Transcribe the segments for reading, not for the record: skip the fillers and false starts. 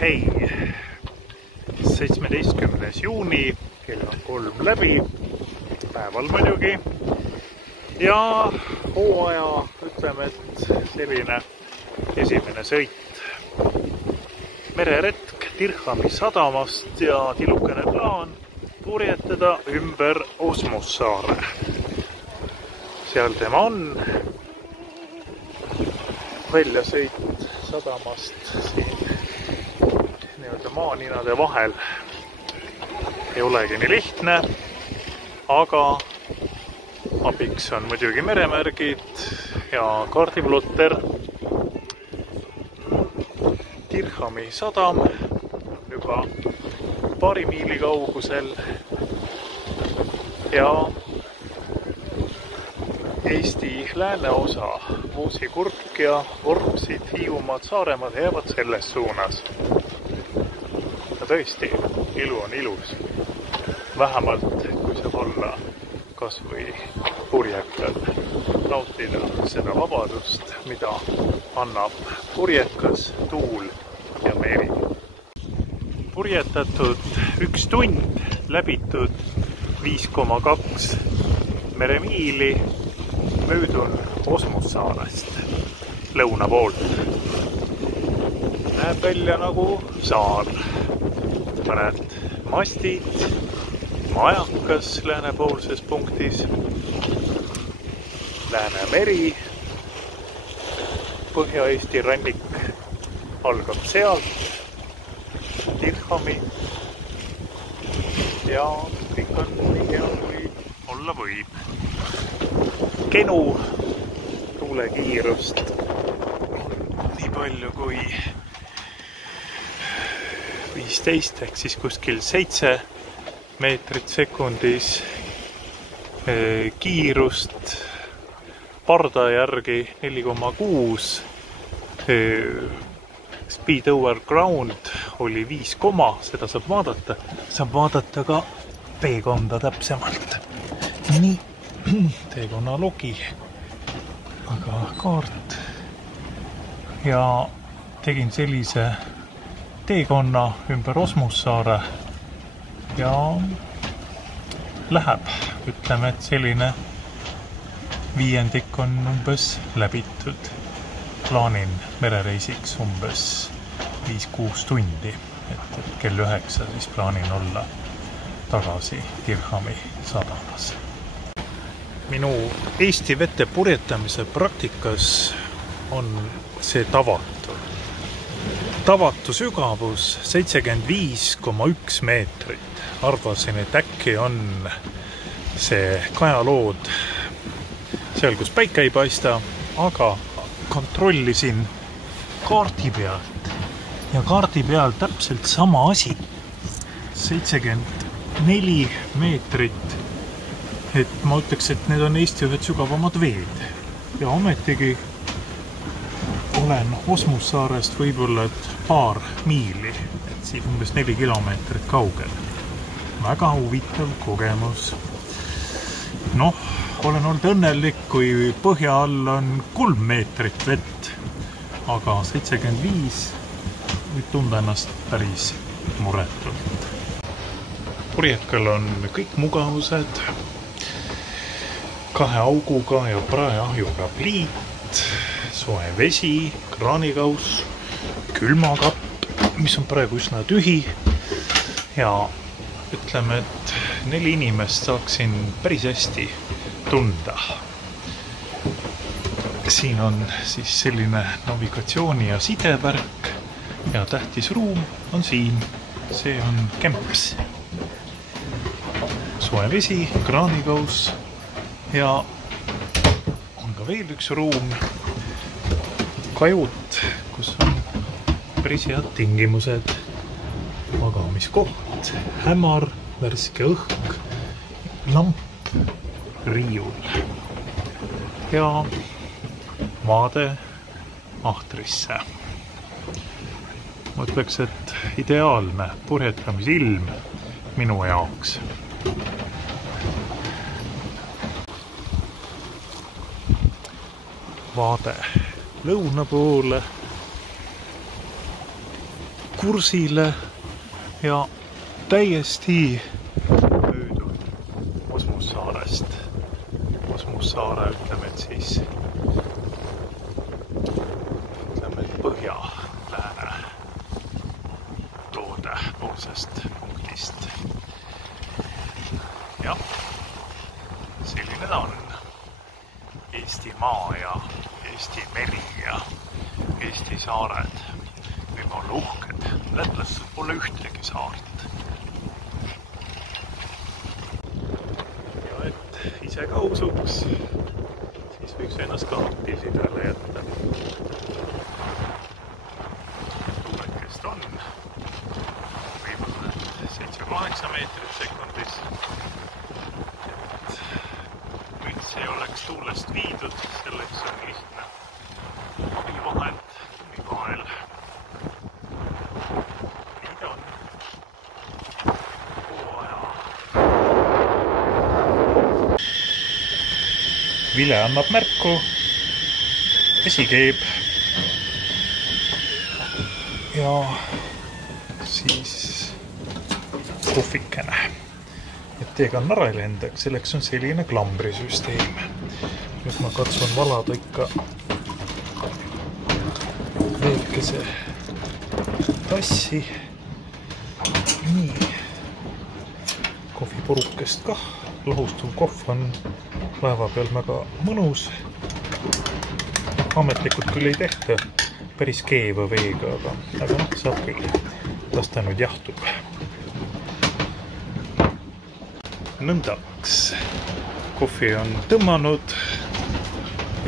hei, 17. juuni, kell on 3 läbi, päeval muidugi. Ja hooaja, ütleme, et selline esimene sõit. Mereretk Dirhami sadamast ja tilukene plaan purjetada ümber Osmussaare. Seal tema on. Väljasõit sadamast siin nii-öelda maaninade vahel ei olegi nii lihtne, aga abiks on muidugi meremärgid ja kaardiplotter. Dirhami sadam on juba paari miili kaugusel ja Eesti lääneosa, Vuusi-Kurk ja Vormsid, Hiiumaad, Saaremaad jäävad selles suunas. Ja tõesti, ilu on ilus. Vähemalt, kui saab olla kas või purjekal, nautida seda vabadust, mida annab purjekas, tuul ja meri. Purjetatud 1 tund, läbitud 5,2 meremiili, möödun Osmussaarest lõuna poolt. Näeb välja nagu saar. Mõned mastid, majakas läänepoolses punktis, Läänemeri, Põhja-Eesti rannik algab sealt, Dirhami ja kõik on nii hea, kui olla võib. Kenu tuulekiirust nii palju kui 15 ehk siis kuskil 7 meetrit sekundis. Kiirust parda järgi 4,6. Speed over ground oli 5, seda saab vaadata. Saab vaadata ka teekonda täpsemalt. Nii. Teekonna logi, aga kaart ja tegin sellise teekonna ümber Osmussaare ja läheb, ütleme, et selline 5% on umbes läbitud. Plaanin merereisiks umbes 5-6 tundi, et kell 9 siis plaanin olla tagasi Dirhami sadamas. Minu Eesti vete purjetamise praktikas on see tavatu. Tavatu sügavus 75,1 meetrit. Arvasin, et äkki on see kajalood seal, kus päike ei paista, aga kontrollisin kaardi pealt. Ja kaardi peal täpselt sama asi. 74 meetrit. Et ma ütleks, et need on Eesti ühed sügavamad veed. Ja ometigi olen Osmussaarest võib-olla paar miili, et siis umbes 4 kilomeetrit kaugel. Väga huvitav kogemus. Noh, olen olnud õnnelik, kui põhja all on 3 meetrit vett, aga 75 võib tunda ennast päris muretult. Purjekal on kõik mugavused. 2 auguga ja praeahjuga pliit, soe vesi, kraanikaus, külmakapp, mis on praegu üsna tühi ja ütleme, et 4 inimest saaksin päris hästi tunda. Siin on siis selline navigatsiooni ja sidevärk ja tähtis ruum on siin. See on kemps. Soe vesi, kraanikaus ja on ka veel üks ruum, kajut, kus on päris head tingimused, magamiskoht, hämar, värske õhk, lamp, riiul ja vaade ahtrisse. Ma ütleks, et ideaalne purjetamisilm minu jaoks. Vaade lõuna poole, kursile ja täiesti möödun Osmussaarest. Osmussaare ütleme, et siis põhja-lääne toode poolsest punktist. Jah, selline ta on. Eesti maa ja Eesti meri ja Eesti saared võime olla uhked. Lätlastel pole ühtegi saart. Ja et ise ka usuks, siis võiks ennast ka pildi peale jätta. Tuulekest on võib-olla 7-8 meetrit sekundis. Et üldse ei oleks tuulest viidud, selleks on lihtne abivahend, tumipael. Nii ta on. Vile annab märku, vesi keeb ja siis kohvikene. Et teekann ära ei lendaks, selleks on selline klambrisüsteem. Nüüd ma katsun valada ikka väikese tassi. Nii. Kohvipurukest kah. Lahustuv kohv on laeva peal väga mõnus. Ametlikult küll ei tehta päris keeva veega, aga saab küll. Las ta nüüd jahtub. Nõndaks. Kohvi on tõmmanud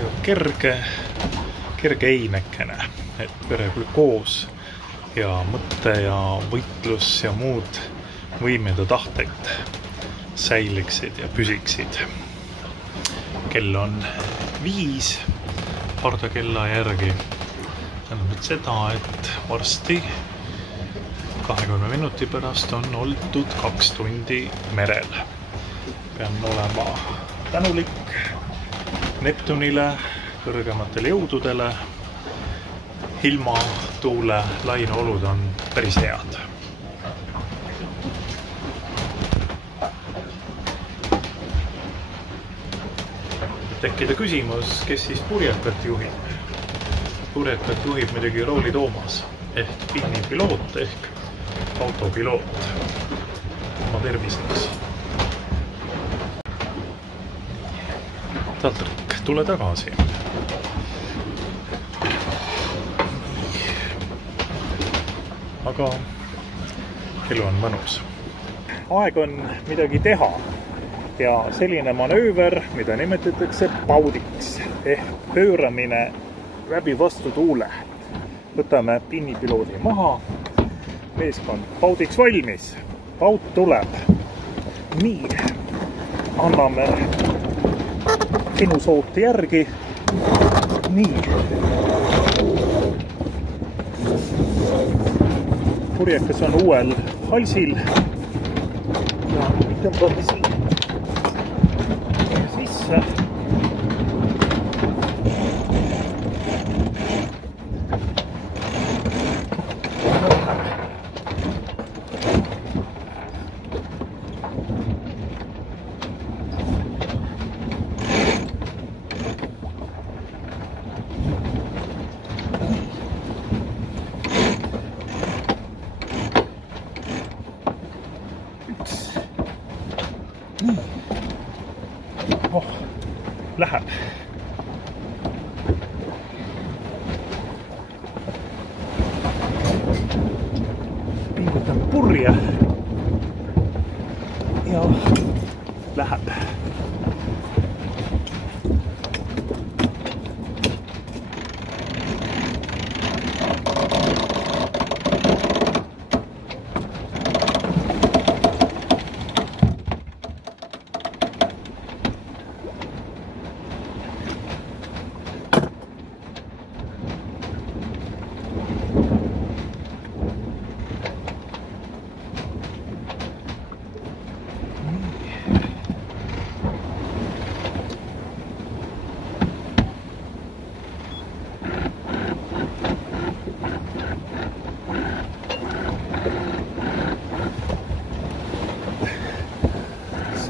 ja kerge einekene, et vereglükoos ja mõtte ja võitlus ja muud võimed ja tahted säiliksid ja püsiksid. Kell on 5 pardakella järgi. Tähendab seda, et varsti 20 minuti pärast on oldud 2 tundi merel. Pean olema tänulik Neptunile, kõrgematele jõududele. Ilma tuule laineolud on päris head. Tekkida küsimus, kes siis purjekat juhib. Purjekat juhib muidugi Rooli Toomas ehk pinnipiloot ehk autopiloot. Ma terviseks. Taldrik, tule tagasi. Aga elu on mõnus. Aeg on midagi teha. Ja selline manööver, mida nimetatakse paudiks ehk pööramine läbi vastu tuule. Võtame pinnipiloodi maha. Meeskond paudiks valmis. Paut tuleb. Nii. Anname sinusoote järgi. Nii. Purjekas on uuel halsil. Ja tõmbame siin sisse. Oh, läheb. Pingutan purje ja läheb.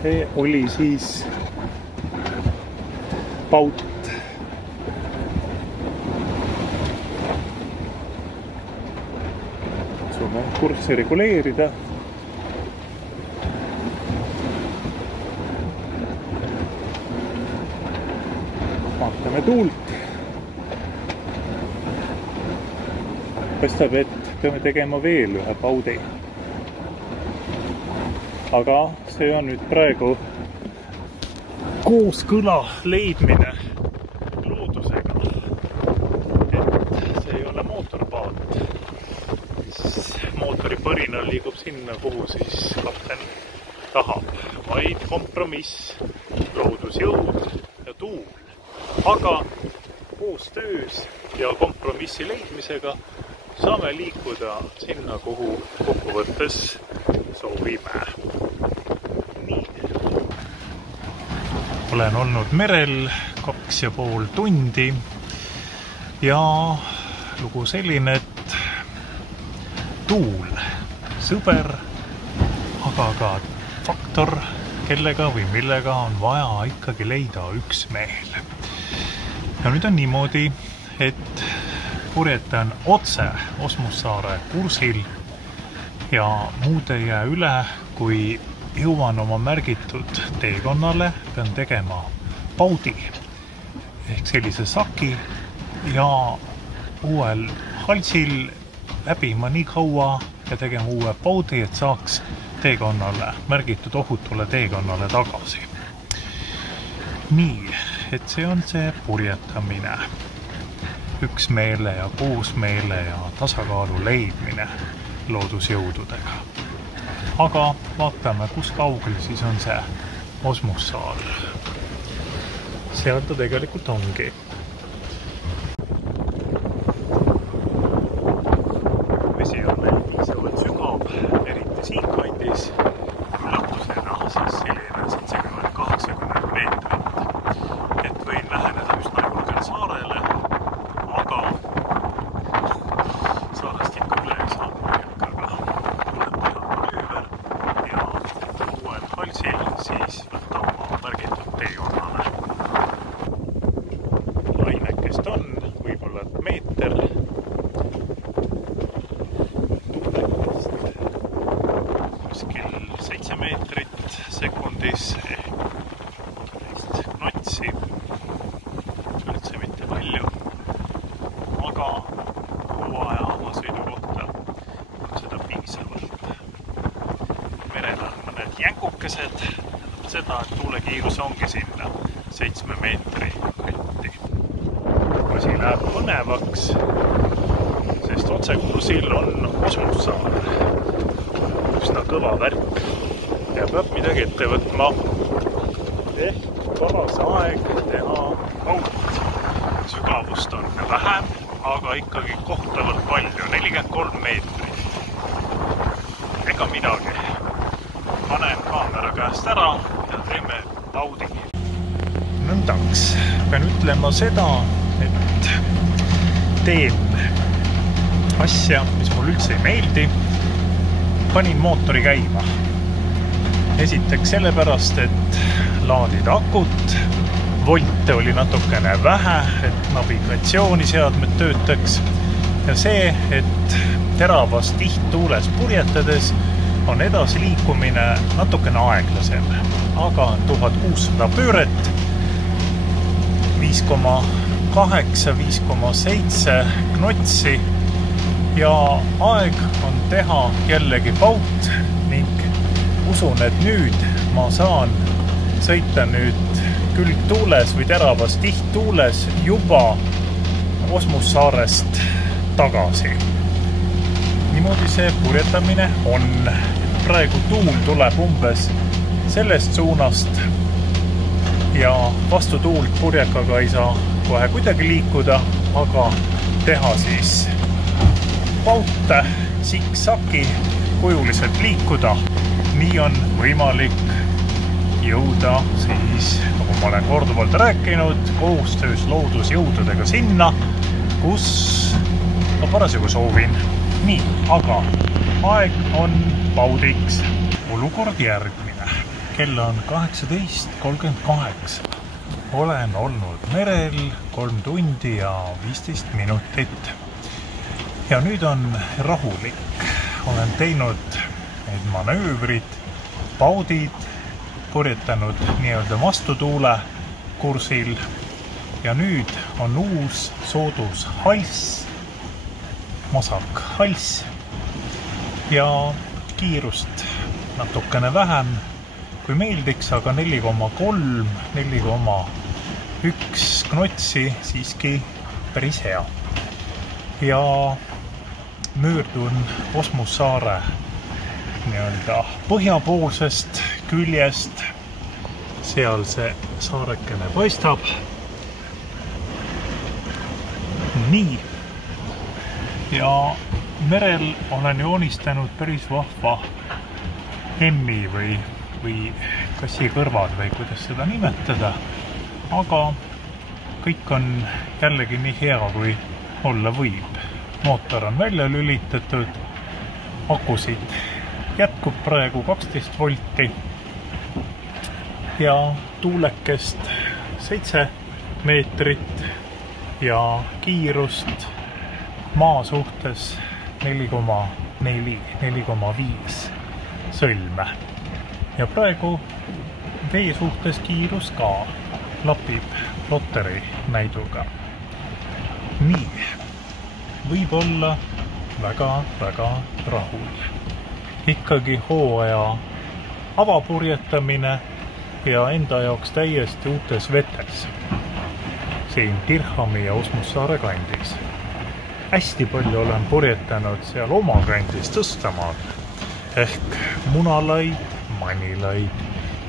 see oli siis Paut. Katsume kurssi reguleerida. Vaatame tuult. Paistab, et peame tegema veel ühe paudi. Aga see on nüüd praegu kooskõla leidmine loodusega. Et see ei ole mootorpaat, mis mootori põrinal liigub sinna, kuhu siis kapten tahab, vaid kompromiss, loodusjõud ja tuul. Aga koostöös ja kompromissi leidmisega saame liikuda sinna, kuhu kokkuvõttes soovime. Nii. Olen olnud merel 2,5 tundi ja lugu selline, et tuul, sõber, aga ka faktor, kellega või millega on vaja ikkagi leida üksmeel. Ja nüüd on niimoodi, et purjetan otse Osmussaare kursil ja muud ei jää üle, kui jõuan oma märgitud teekonnale, pean tegema paudi ehk sellise saki ja uuel halsil läbima nii kaua ja tegema uue paudi, et saaks teekonnale, märgitud ohutule teekonnale tagasi. Nii, et see on see purjetamine. Üksmeele ja koosmeele ja tasakaalu leidmine loodusjõududega. Aga vaatame, kus kaugel siis on see Osmussaar. Seal ta tegelikult ongi. Vesi on meil piisavalt sügav, eriti siin kandis. Üllatusena siis selline 70-80 meetrit. Et võin läheneda üsna julgel saarele. Aga saarest ikka üle ei saa purjekaga. Tuleb teha manööver ja uuel halsil siis võtta oma märgitud teekonnale. Lainekest on võib-olla meeter. Tuulekest kuskil 7 meetrit sekundis ehk knotsi. Üldse mitte palju. Aga hooaja avasõidu kohta on seda piisavalt. Merel on mõned jänkukesed, seda, et tuulekiirus ongi sinna 7 meetri kanti. Asi läheb põnevaks, sest otsekursil on Osmussaar. Üsna kõva värk ja peab midagi ette võtma. Ehk paras aeg teha paut. Sügavust on vähem, aga ikkagi kohtavalt palju, 43 meetrit. Ega midagi. Panen kaamera käest ära ja teeme paudi. Nõndaks. Pean ütlema seda, et teen asja, mis mul üldse ei meeldi. Panin mootori käima. Esiteks sellepärast, et laadida akut. Volte oli natukene vähe, et navigatsiooniseadmed töötaks. Ja see, et teravas tihttuules purjetades on edasiliikumine natukene aeglasem. Aga 1600 pööret, 5,8, 5,7 knotsi ja aeg on teha jällegi paut ning usun, et nüüd ma saan sõita nüüd külgtuules või teravas tihttuules juba Osmussaarest tagasi. Niimoodi see purjetamine on. Praegu tuul tuleb umbes sellest suunast ja vastu tuult purjekaga ei saa kohe kuidagi liikuda, aga teha siis paute, siksaki, kujuliselt liikuda. Nii on võimalik jõuda siis, nagu ma olen korduvalt rääkinud, koostöös loodusjõududega sinna, kus ma parasjagu soovin. Nii, aga aeg on paudiks. Olukord järgmine. kell on 18:38. Olen olnud merel 3 tundi ja 15 minutit. Ja nüüd on rahulik. Olen teinud need manöövrid, paudid, purjetanud nii-öelda vastutuule kursil. Ja nüüd on uus soodus hals, masak hals ja kiirust natukene vähem kui meeldiks, aga 4,3, 4,1 knotsi siiski päris hea. Ja möördun Osmussaare nii-öelda põhjapoolsest küljest. Seal see saarekene paistab. Nii. Ja merel olen joonistanud päris vahva hemmi või kassikõrvad või kuidas seda nimetada. Aga kõik on jällegi nii hea, kui olla võib. Mootor on välja lülitatud. Akusid jätkub praegu 12 volti. Ja tuulekest 7 meetrit ja kiirust maa suhtes 4,4, 4,5 sõlme. Ja praegu vee suhtes kiirus ka lapib lotteri näiduga. Nii, võib olla väga rahul. Ikkagi hooaja avapurjetamine ja enda jaoks täiesti uutes vetes. Siin Dirhami ja Osmussaare kandis. Hästi palju olen purjetanud seal oma kandis Tõstamaal. Ehk Munalaid, Manilaid,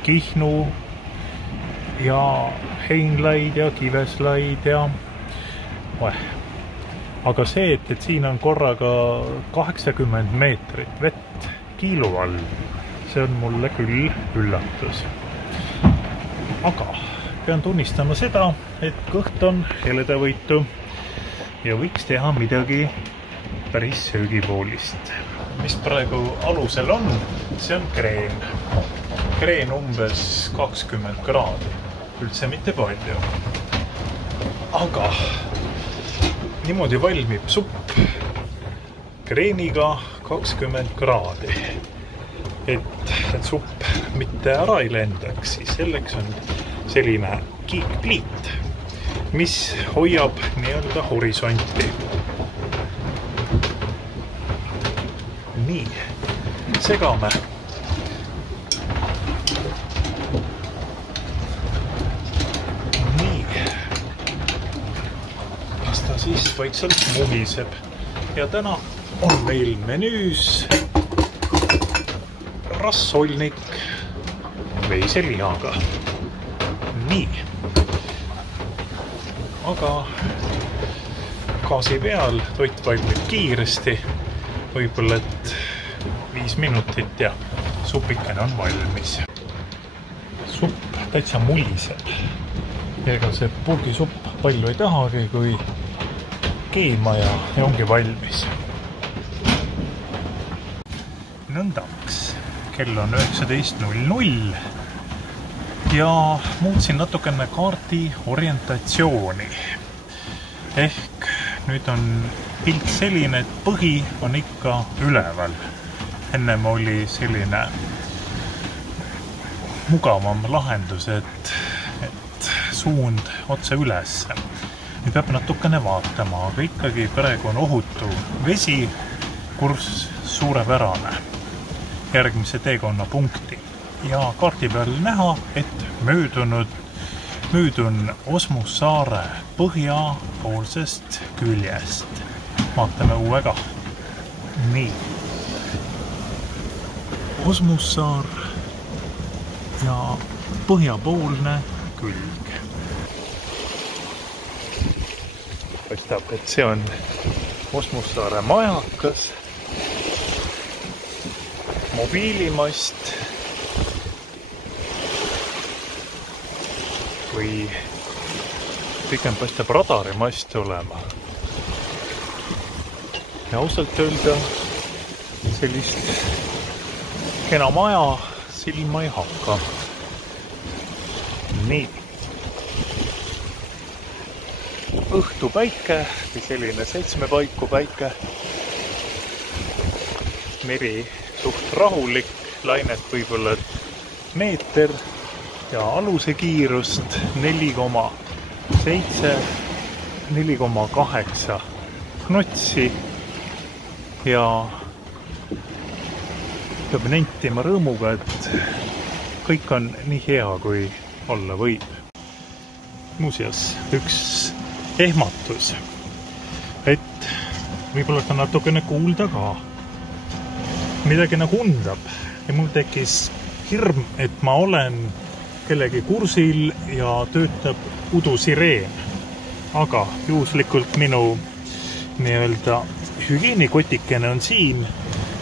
Kihnu ja Heinlaid ja Kiveslaid ja Aga see, et siin on korraga 80 meetrit vett kiilu all, see on mulle küll üllatus. Aga pean tunnistama seda, et kõht on heledavõitu ja võiks teha midagi päris söögipoolist. Mis praegu alusel on, see on kreen. Kreen umbes 20 kraadi. Üldse mitte palju. Aga niimoodi valmib supp kreeniga 20 kraadi. Et supp mitte ära ei lendaks, siis selleks on selline kiikpliit, mis hoiab nii-öelda horisonti. Nii, segame. Nii. Las ta siis vaikselt muhiseb. Ja täna on meil menüüs rassolnik veiselihaga. Nii. Aga gaasi peal toit valmib kiiresti. Võib-olla, et 5 minutit ja supikene on valmis. Supp täitsa muliseb. Ega see purgisupp palju ei tahagi, kui keema ja ongi valmis. Nõndaks. Kell on 19:00 ja muutsin natukene kaardi orientatsiooni. Ehk nüüd on pilt selline, et põhi on ikka üleval. Ennem oli selline mugavam lahendus, et suund otse üles. Nüüd peab natukene vaatama, aga ikkagi praegu on ohutu vesi, kurss suurepärane järgmise teekonna punkti. Ja kaardi peal näha, et möödun Osmussaare põhjapoolsest küljest. Vaatame uuega. Nii. Osmussaar ja põhjapoolne külg. Paistab, et see on Osmussaare majakas, mobiilimast või pigem paistab radarimast olema. Ja ausalt öelda sellist kena maja silma ei hakka. Nii. Õhtupäike või selline 7 paiku päike. Meri suht rahulik, lainet võib-olla meeter ja aluse kiirust 4,7, 4,8 knotsi ja peab nentima rõõmuga, et kõik on nii hea, kui olla võib. Muuseas, üks ehmatus, et võib-olla ta natukene kuulda ka. Midagi nagu undab ja mul tekkis hirm, et ma olen kellegi kursil ja töötab udusireen. Aga juhuslikult minu nii-öelda hügienikotikene on siin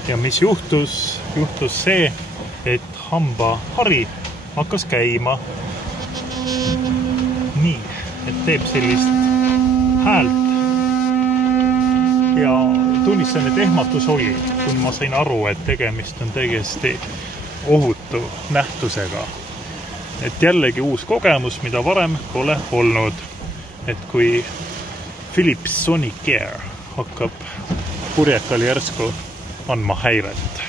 ja mis juhtus? Juhtus see, et hambahari hakkas käima. Nii, et teeb sellist häält. Ja tunnistan, et ehmatus oli, kui ma sain aru, et tegemist on täiesti ohutu nähtusega. Et jällegi uus kogemus, mida varem pole olnud. Et kui Philips Sonicare hakkab purjekal järsku andma häiret.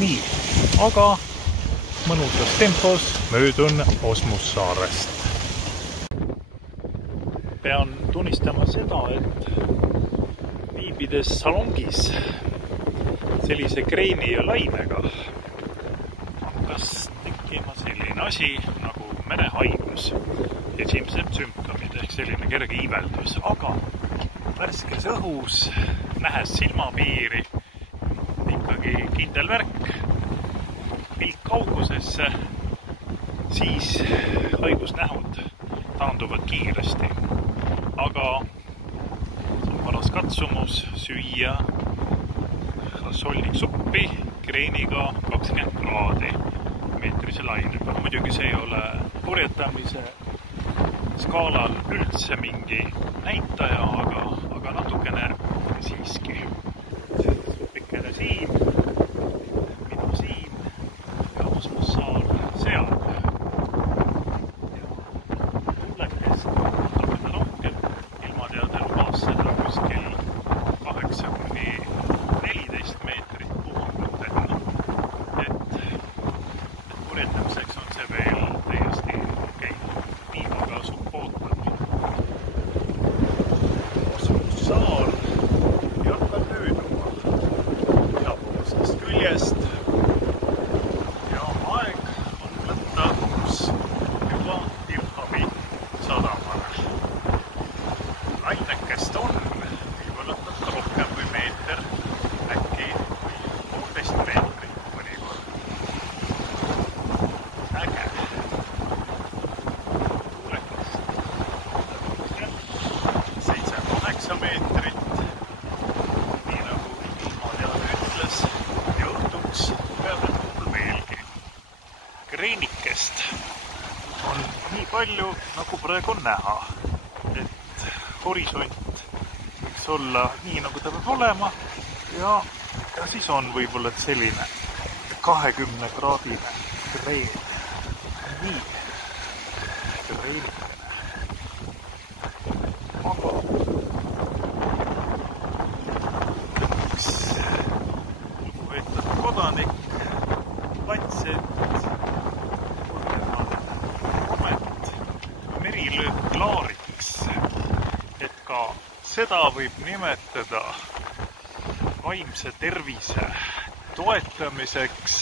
Nii, aga mõnusas tempos möödun Osmussaarest. Pean tunnistama seda, et viibides salongis sellise kreeni ja lainega hakkas tekkima selline asi nagu merehaigus. Esimesed sümptomid ehk selline kerge iiveldus, aga värskes õhus, nähes silmapiiri, ikkagi kindel värk, pilk kaugusesse, siis haigusnähud taanduvad kiiresti. Aga on paras katsumus süüa solniksuppi kreeniga 20 kraadi meetrise lainega. Muidugi see ei ole purjetamise skaalal üldse mingi näitaja, aga natukene siiski. Pikene siin, minu siin ja Osmussaar seal. Tullekest natukene rohkem ilmateade lubas seda kuskil 8–14 meetrit puhangutena. Et purjetamiseks on see veel täiesti okei. Nii aga asub ootab. Osmussaar ja hakkab mööduma idapoolsest küljest. Ja aeg on võtta kurs juba Ilhavi sadamale. Lainekest on võib-olla rohkem kui meeter, äkki 1,5 meetrit mõnikord. Äge. Tuulekest 7–8 meetrit, nii nagu ilmateade ütles, ja õhtuks peab mul veelgi. Kreenikest on nii palju, nagu praegu on näha, et horisont võiks olla nii, nagu ta peab olema ja siis on võib-olla selline 20-kraadine kreen. Nii, kreenikene. Aga üks lugupeetud kodanik Vatset moment meri lööb klaariks, et ka seda võib nimetada vaimse tervise toetamiseks.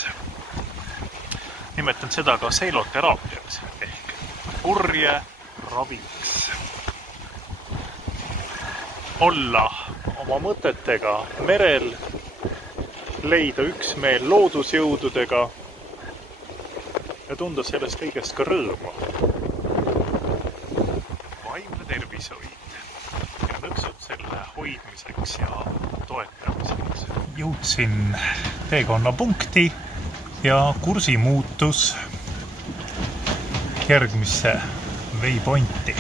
Nimetan seda ka seiloteraapiaks ehk purje raviks. Olla oma mõtetega merel, leida üksmeel loodusjõududega ja tunda sellest kõigest ka rõõmu. Vaimne tervishoid ja nõksud selle hoidmiseks ja toetamiseks. Jõudsin teekonnapunkti ja kursi muutus järgmisse waypointi.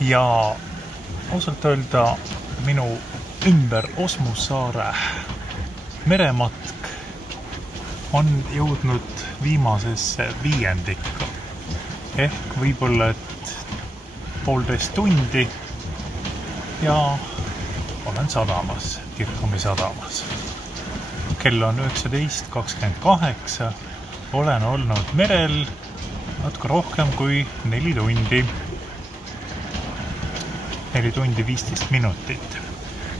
Ja ausalt öelda minu ümber Osmussaare merematk on jõudnud viimasesse viiendikku. Ehk võib-olla, et 1,5 tundi ja olen sadamas, Kirchhomi sadamas. Kell on 19:28, olen olnud merel natuke rohkem kui 4 tundi. 4 tundi 15 minutit.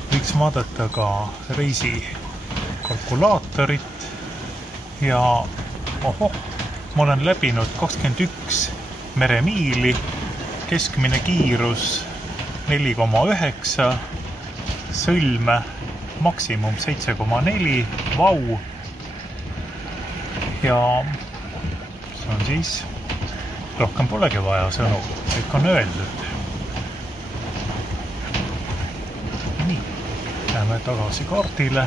Võiks vaadata ka reisi kalkulaatorit ja ohoh, ma olen läbinud 21 meremiili, keskmine kiirus 4,9, sõlme maksimum 7,4, vau. Ja see on siis, rohkem polegi vaja sõnu, kõik on öeldud. Nii, läheme tagasi kaardile.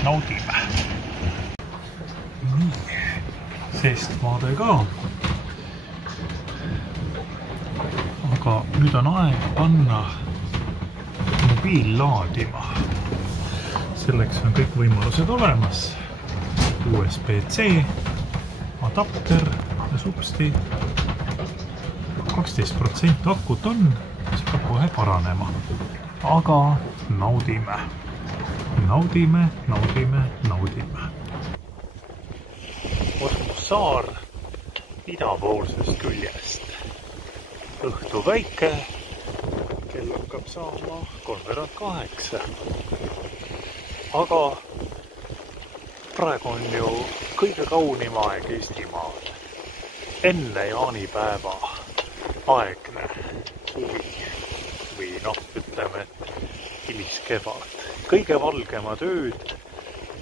Naudime. Nii, seest vaade ka. Aga nüüd on aeg panna mobiil laadima. Selleks on kõik võimalused olemas. USB-C, adapter ja supsti 12% akut on, see peab kohe paranema. Aga naudime. Naudime, naudime, naudime. Osmussaar idapoolsest küljest. Õhtu väike, kell hakkab saama 7:45. Aga praegu on ju kõige kaunim aeg Eestimaal. Enne jaanipäeva aegne suvi või ütleme, et hiliskevad. Kõige valgemad ööd,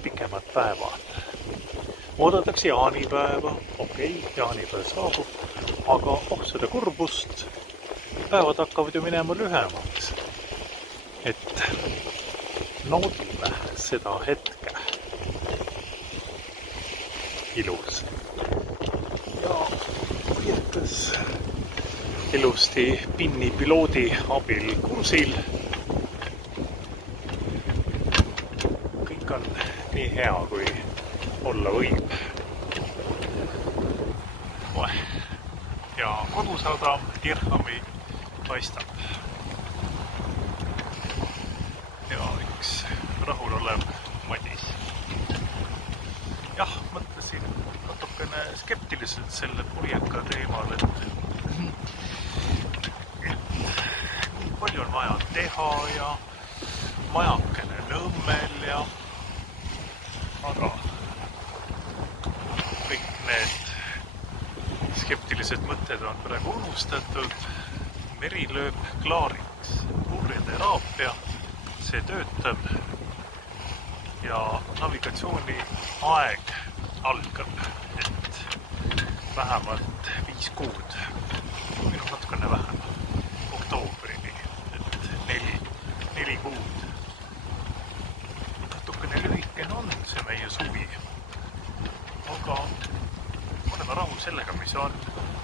pikemad päevad. Oodatakse jaanipäeva, jaanipäev saabub, aga seda kurbust, päevad hakkavad ju minema lühemaks. Et naudime seda hetke. Ilus. Ja vietas ilusti pinni piloodi abil kursil. Kõik on nii hea, kui olla võib. Ja kodusadam Kirchhomi paistab. Ja üks rahulolev Madis. Jah, mõtlesin natukene skeptiliselt selle purjeka teemal, et nii palju on vaja teha ja majakene Nõmmel ja aga kõik need skeptilised mõtted on praegu unustatud. Meri lööb klaariks. Purjeteraapia, see töötab ja navigatsiooni aeg algab, et vähemalt 5 kuud, minu natukene vähem, oktoobrini, et 4 kuud. Natukene lühikene on see meie suvi, aga oleme rahul sellega, mis on.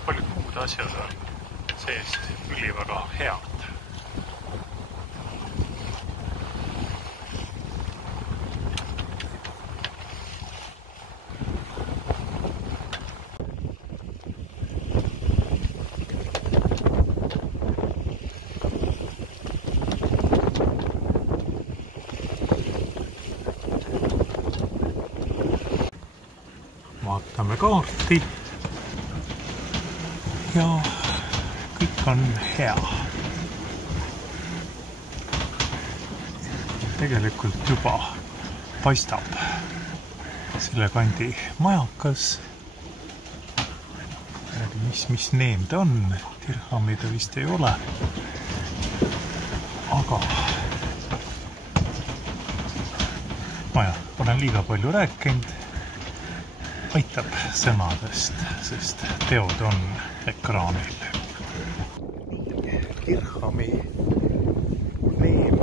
Paljud muud asjad on seest üliväga head. Vaatame kaarti ja kõik on hea. Tegelikult juba paistab selle kandi majakas. Mis neem ta on? Kirchhomi ta vist ei ole. Aga olen liiga palju rääkinud. Aitab sõnadest, sest teod on ekraanil. Kirchhomi neem,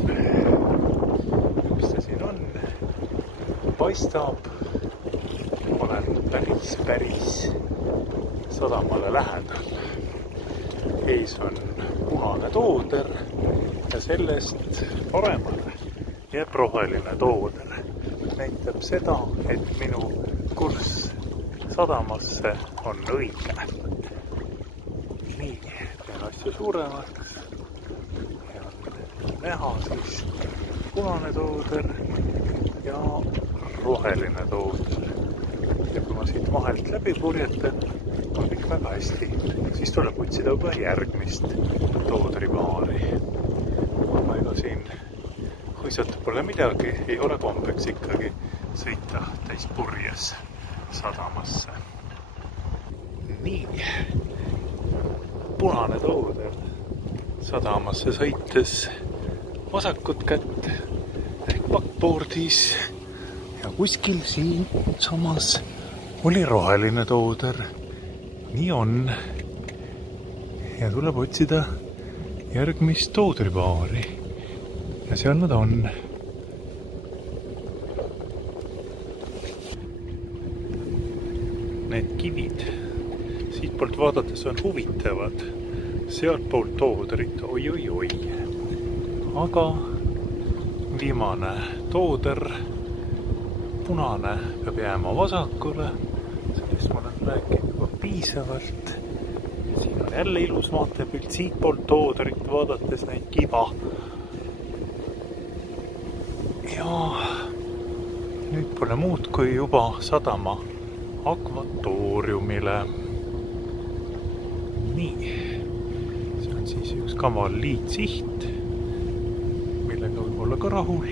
mis ta siin on, paistab. Olen päris sadamale lähedal. Ees on punane tooder ja sellest paremale jääb roheline tooder. Näitab seda, et minu kurss sadamasse on õige. Nii, teen asju suuremaks ja näha siis punane tooder ja roheline tooder. Ja kui ma siit vahelt läbi purjetan, on kõik väga hästi. Siis tuleb otsida juba järgmist toodripaari. Aga ega siin hõisata pole midagi, ei ole kombeks ikkagi sõita täis purjes sadamasse. Nii, punane tooder sadamasse sõites vasakut kätt ehk backboardis ja kuskil siin samas oli roheline tooder. Nii on. Ja tuleb otsida järgmist toodripaari. Ja seal nad on. Need kivid siit poolt vaadates on huvitavad. Sealt poolt toodrit, oi. Aga viimane tooder, punane, peab jääma vasakule. Sellest ma olen rääkinud juba piisavalt. Ja siin on jälle ilus vaatepilt siit poolt toodrit vaadates neid kiva. Ja nüüd pole muud kui juba sadama akvatooriumile. Nii, see on siis üks kaval liitsiht, millega võib olla ka rahul.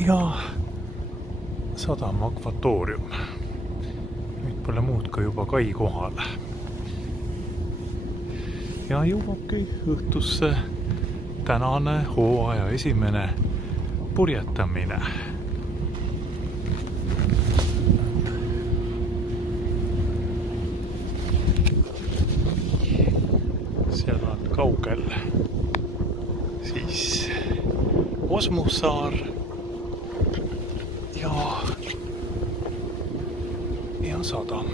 Ja sadama akvatoorium. Nüüd pole muud kui juba kai kohale. Ja jõuabki õhtusse tänane hooaja esimene purjetamine. Seal on kaugel siis Osmussaar ja sadam.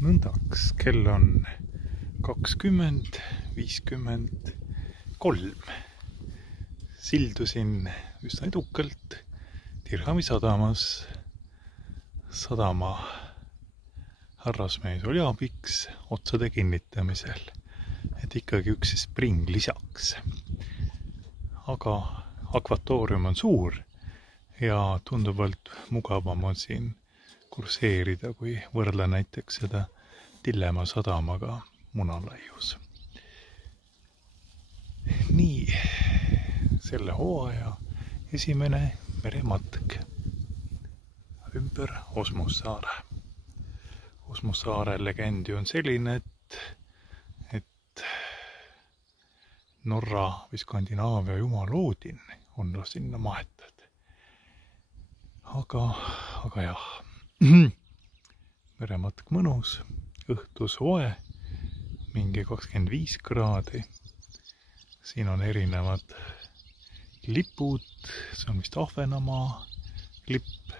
Nõndaks, kell on 20:53. Sildusin üsna edukalt Dirhami sadamas. Sadama härrasmees oli abiks otsade kinnitamisel, et ikkagi üks spring lisaks. Aga akvatoorium on suur ja tunduvalt mugavam on siin kurseerida, kui võrrelda näiteks seda Tillemaa sadamaga Munalaius. Nii, selle hooaja esimene merematk ümber Osmussaare. Osmussaare legendi on selline, et Norra või Skandinaavia jumal Oodin on sinna maetud. Aga jah, merematk mõnus, õhtu soe, mingi 25 kraadi. Siin on erinevad lipud, see on vist Ahvenamaa lipp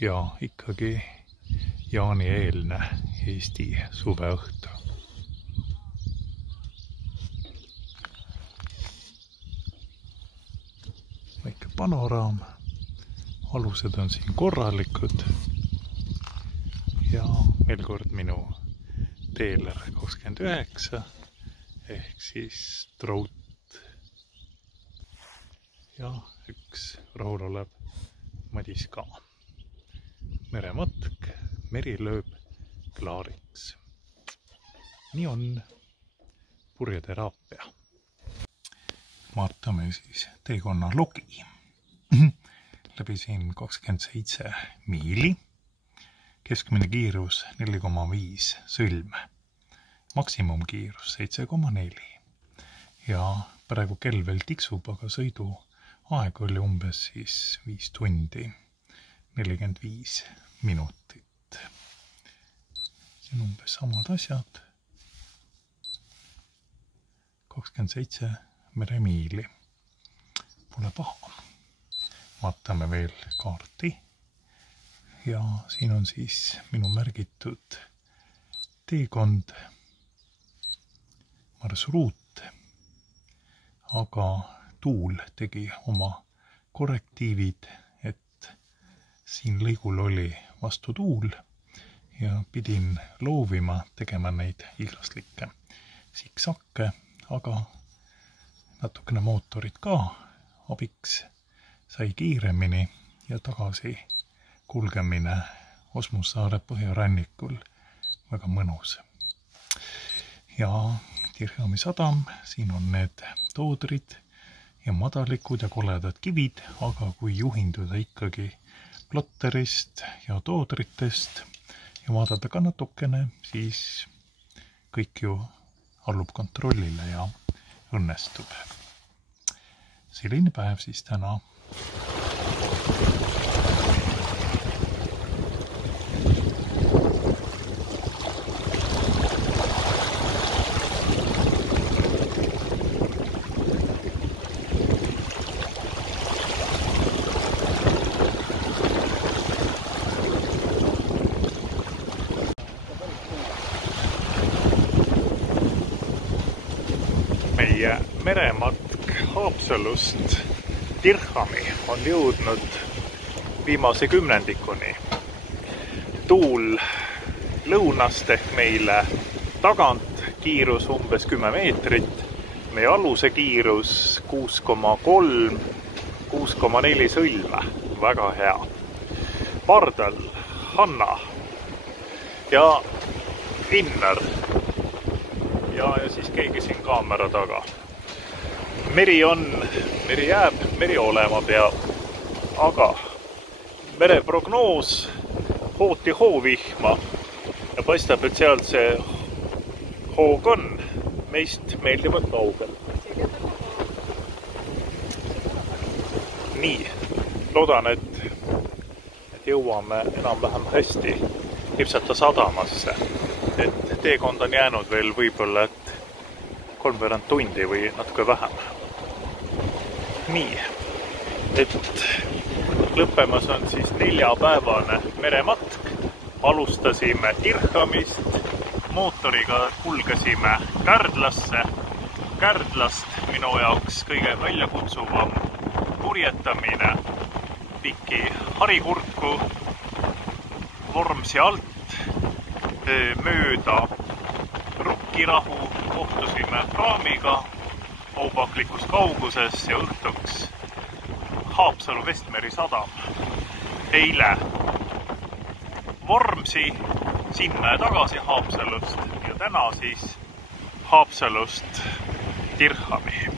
ja ikkagi jaanieelne Eesti suveõhtu. Väike panoraam, alused on siin korralikud ja veel kord minu Teeler 29 ehk siis Trout ja üks rahulolev Madis ka. Merematk, meri lööb klaariks. Nii on purjeteraapia. Vaatame siis teekonna logi. Läbisin 27 miili, keskmine kiirus 4,5 sõlme, maksimumkiirus 7,4 ja praegu kell veel tiksub, aga sõidu aeg oli umbes siis 5 tundi 45 minutit. Siin umbes samad asjad. 27 meremiili. Pole paha. Vaatame veel kaarti. Ja siin on siis minu märgitud teekond. marsruut, aga tuul tegi oma korrektiivid, et siin lõigul oli vastu tuul ja pidin loovima tegema neid hiiglaslikke siksakke, aga natukene mootorit ka abiks sai kiiremini ja tagasi kulgemine Osmussaare põhjarannikul väga mõnus. Ja Dirhami sadam, siin on need toodrid ja madalikud ja koledad kivid, aga kui juhinduda ikkagi plotterist ja toodritest ja vaadata ka natukene, siis kõik ju allub kontrollile ja õnnestub. Selline päev siis täna. Meie merematk Haapsalust Dirhami on jõudnud viimase kümnendikuni. Tuul lõunast ehk meile tagant, kiirus umbes 10 meetrit, meie aluse kiirus 6,3, 6,4 sõlme, väga hea. Pardal Hanna ja Innar ja siis keegi siin kaamera taga. Meri on, meri jääb, meri olema peab, aga mereprognoos hooti hoovihma ja paistab, et sealt see hoog on meist meeldivalt kaugel. Nii, loodan, et jõuame enam-vähem hästi Lipsata sadamasse, et teekond on jäänud veel võib-olla 3 tundi või natuke vähem. Nii, et lõppemas on siis 4-päevane merematk. Alustasime Dirhamist, mootoriga kulgesime Kärdlasse. Kärdlast minu jaoks kõige väljakutsuvam purjetamine piki Harikurku, Vormsi alt mööda Rukkirahu, kohtusime praamiga aupaklikus kauguses ja õhtuks Haapsalu Vestmeri sadam. Eile Vormsi, sinna ja tagasi Haapsalust ja täna siis Haapsalust Dirhami.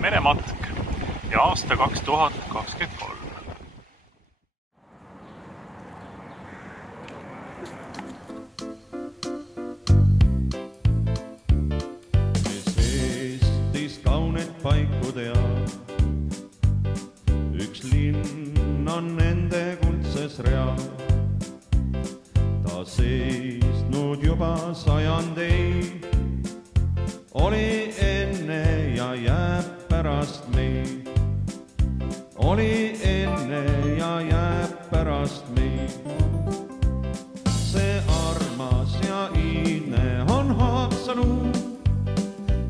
Merematk ja aasta 2023. Paiku tea, üks linn on nende kuldses rea. Ta seisnud juba sajandeid, oli enne ja jääb pärast meid. Oli enne ja jääb pärast meid. See armas ja iidne on Haapsalu,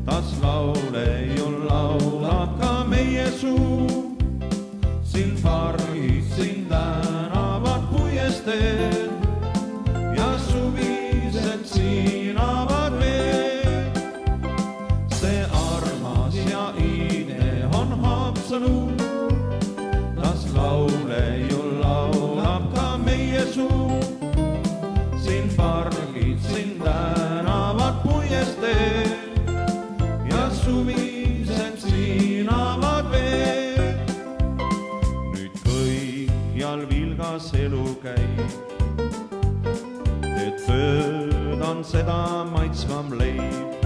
tas laule ju laulab ka meie suu. Siin pargid, siin tänavad puiesteed ja suvised siinavad veed. See armas ja iidne on Haapsalu, tas laule ju laulab ka meie suu. Siin pargid, siin tänavad puiesteed suvised siinavad veed. Nüüd kõikjal vilgas elu käib, et pööd on seda maitsvam leib.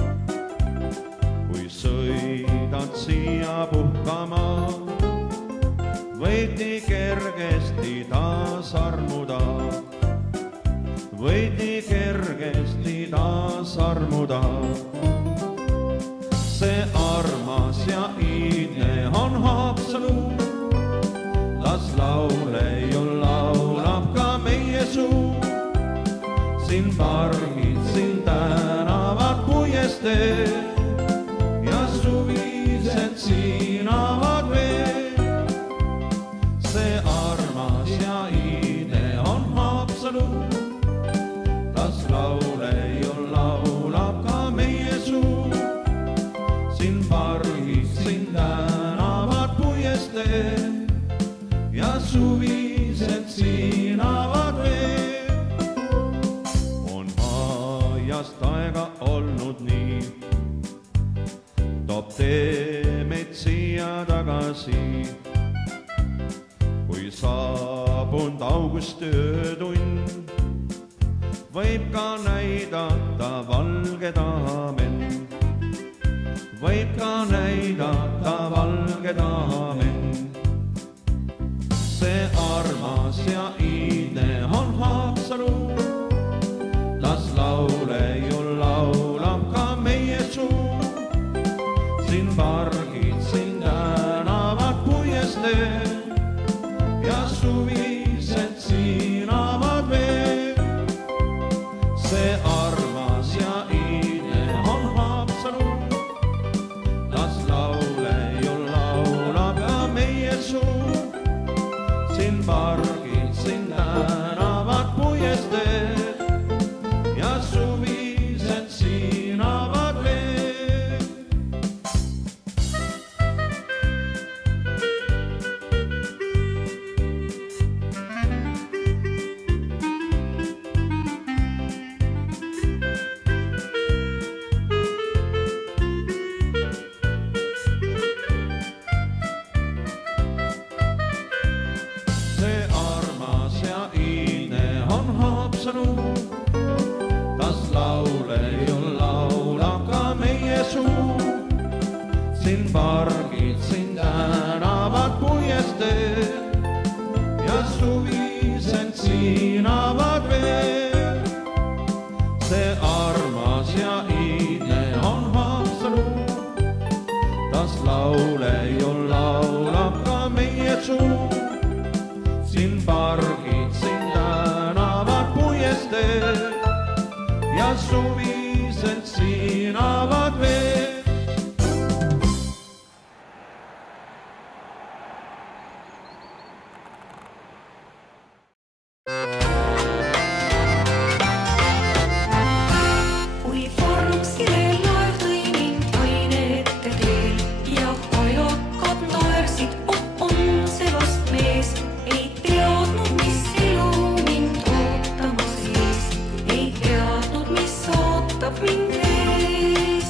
Kui sõidad siia puhkama, võid nii kergesti taas armuda. Võid nii kergesti taas armuda. See armas ja iidne on Haapsalu, las laule ju laulab ka meie suu. Siin pargid, siin tänavad puiesteed ja suvised siinavad veel. On aiast aega olnud nii, toob tee meid siia tagasi. Kui saabunud augusti öötund, võib ka näidata valged aamen. Võib ka näidata valged aamen. See armas ja iidne on Haapsalu, las lauleju laulab ka meie suu. Siin pargid, siin tänavad puiesteed ja suvised siinavad veel. See armas ja iidne on Haapsalu, las lauleju laulab ka meie suu. Siin pargid, siin tänavad puiesteed ja suvised siinavad veel. See armas ja iidne on Haapsalu, las lauleju laulab ka meie suu. Siin pargid, siin tänavad puiesteed ja suvised siinavad veel. See armas ja iidne on Haapsalu, las lauleju laulab ka meie suu. Siin pargid, siin tänavad puiesteed ja suvised siinavad veel. Kui Formskile laev tõi mind aine ette teel ja kajakad naersid, on see vast mees. Ei teadnud, mis elu mind ootamas ees, ei teadnud, mis ootab mind ees.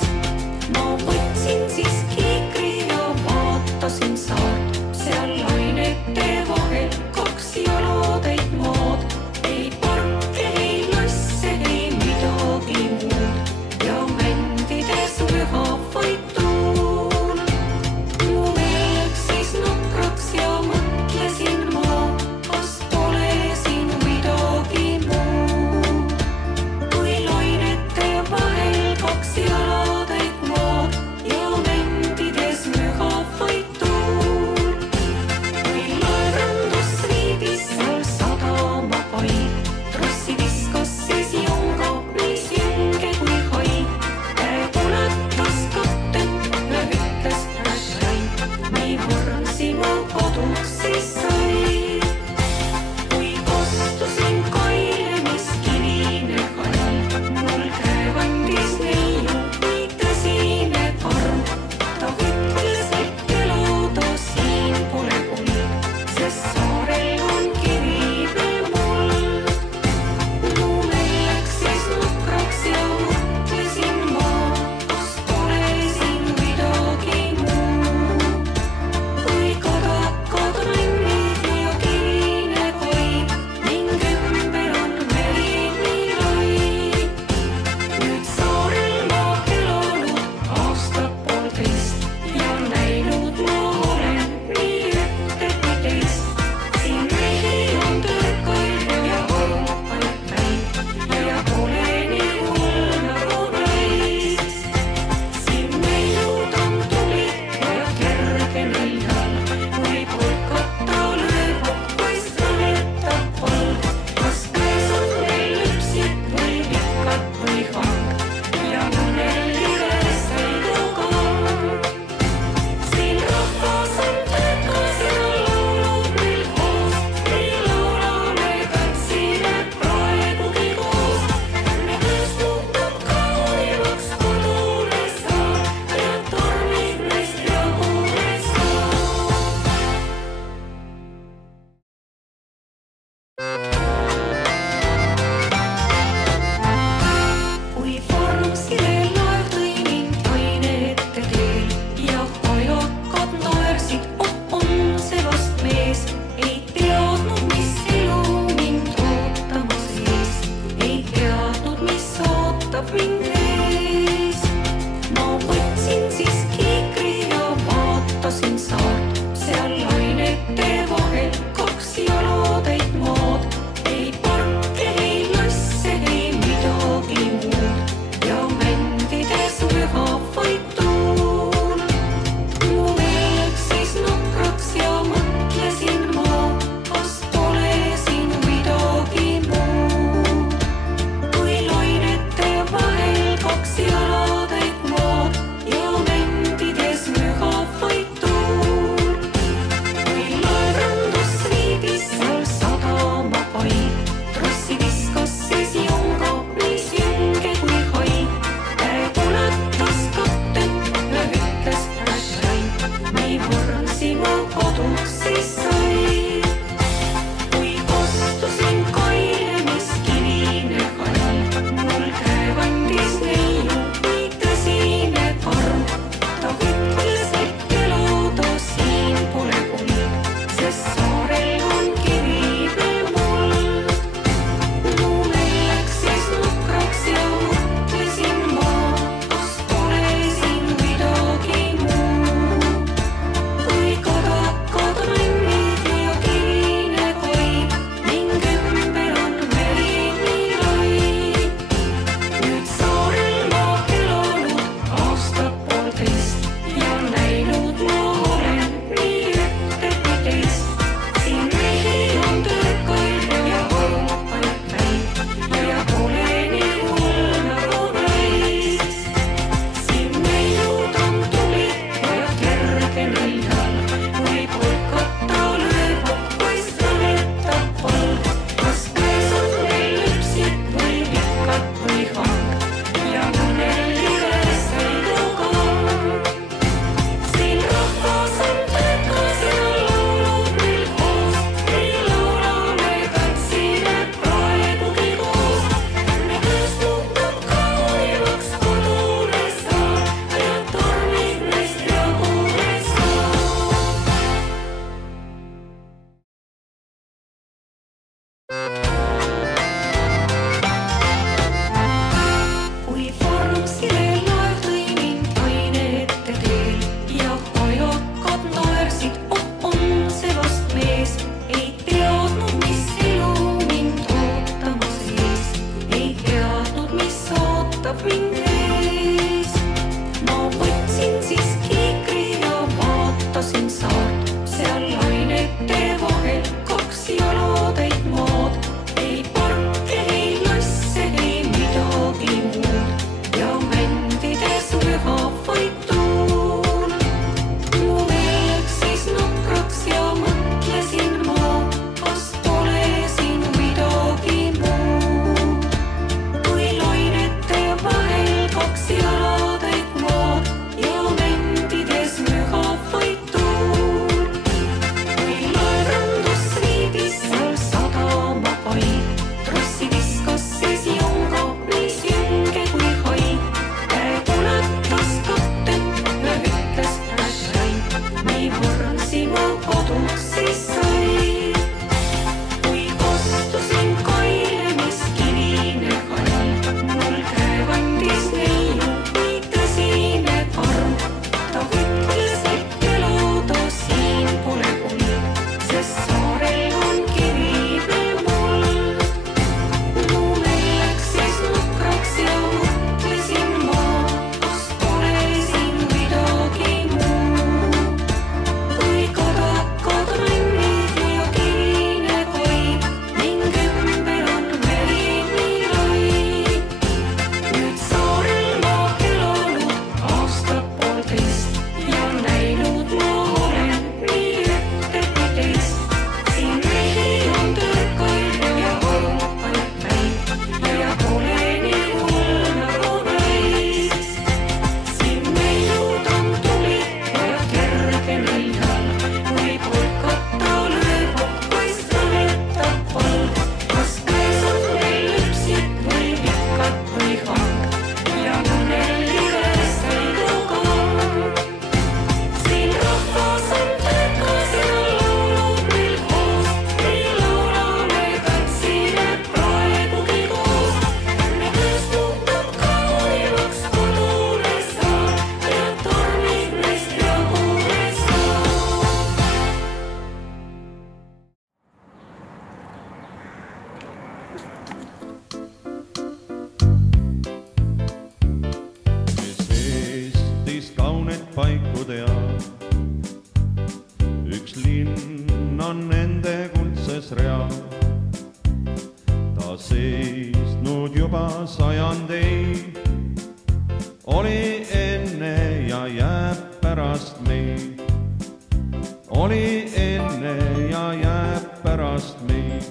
on nende kuldses reas. Ta seisnud juba sajandeid, oli enne ja jääb pärast meid. Oli enne ja jääb pärast meid.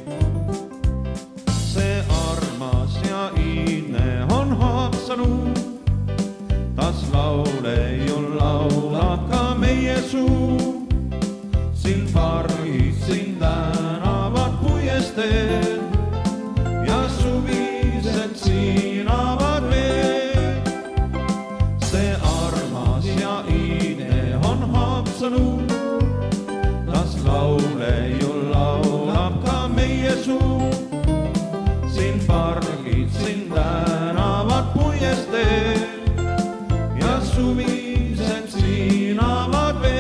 See armas ja iidne on Haapsalu, tas laule ju laulab ka meie suu. Siin pargid, siin tänavad puiesteel ja suvised siin avad veel. See armas ja iidne on Haapsalu, tas laule ju laulab ka meie suu. Siin pargid, siin tänavad puiesteel ja suvised siin avad veel.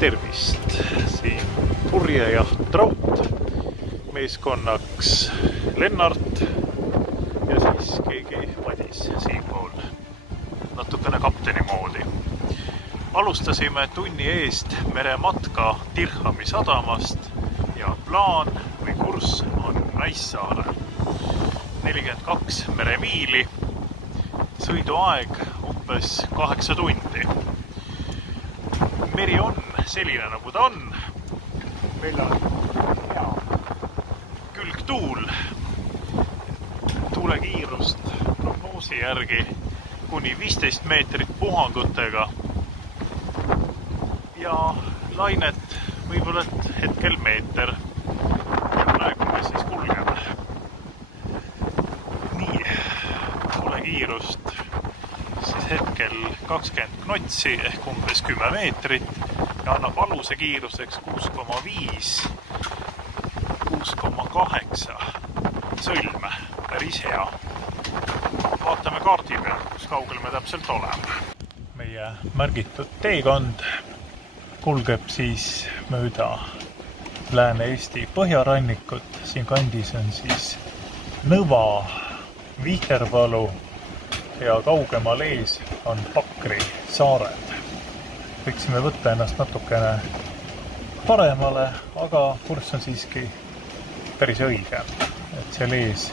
Tervist! Siin Purje ja Traut, meeskonnaks Lennart ja siis keegi Madis siinpool, natukene kapteni moodi. Alustasime tunni eest merematka Dirhami sadamast ja plaan või kurss on Naissaare. 42 meremiili, sõiduaeg umbes 8 tundi. Meri on selline nagu ta on. Meil on hea külgtuul. Tuulekiirust prognoosi järgi kuni 15 meetrit puhangutega. Ja lainet võib-olla hetkel meeter. Praegu me siis kulgeme. Nii, tuulekiirust siis hetkel 20 knotsi ehk umbes 10 meetrit ja annab aluse kiiruseks 6,5, 6,8 sõlme. Päris hea. Vaatame kaardi peal, kus kaugel me täpselt oleme. Meie märgitud teekond kulgeb siis mööda Lääne-Eesti põhjarannikut. Siin kandis on siis Nõva, Vihterpalu ja kaugemal ees on Pakri saared. Võiksime võtta ennast natukene paremale, aga kurss on siiski päris õige. Et seal ees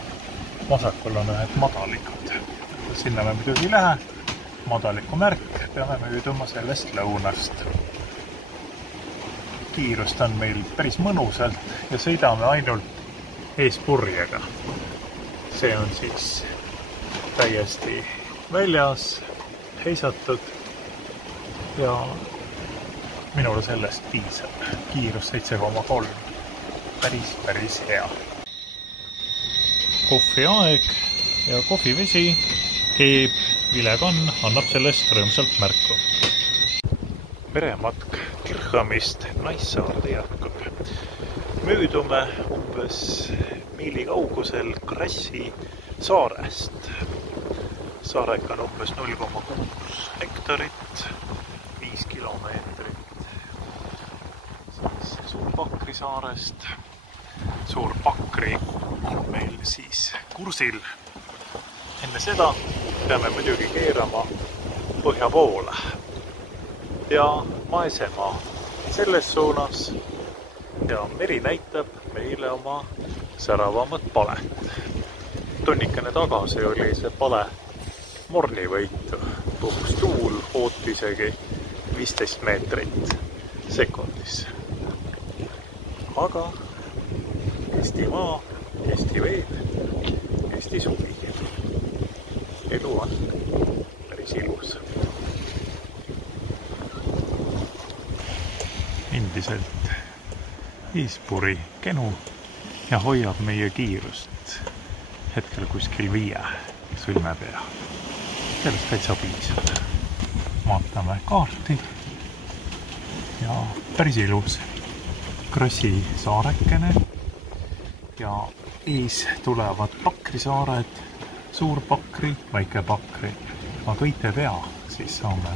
vasakul on ühed madalikud. Sinna me muidugi ei lähe. Madaliku märk, peame mööduma sellest lõunast. kiirust on meil päris mõnusalt ja sõidame ainult eespurjega. See on siis täiesti väljas, heisatud ja minule sellest piisab. Kiirus 7,3. Päris hea. Kohviaeg ja kohvivesi keeb, vilekann annab sellest rõõmsalt märku. Merematk Kirchamist Naissaarde jätkub. Möödume umbes miili kaugusel Krassi saarest. Saareka on umbes 0,6 hektarit, 5 kilomeetrit. Siis Suur-Pakri saarest. Suur-Pakri on meil siis kursil. Enne seda peame muidugi keerama põhja poole ja Maesemaa selles suunas ja meri näitab meile oma säravamat palet. Tunnikene tagasi oli see pale mornivõitu, puhus tuul, oot isegi 15 meetrit sekundis. Aga Eesti maa, Eesti veed, Eesti suvi. Elu on päris ilus. Endiselt eespuri kenu ja hoiab meie kiirust hetkel kuskil 5 sõlme pea. Sellest täitsa piisab. Vaatame kaarti ja päris ilus. Krassi saarekene ja ees tulevad Pakri saared, Suur-Pakri, Väike-Pakri. Ma kõite pea, siis saame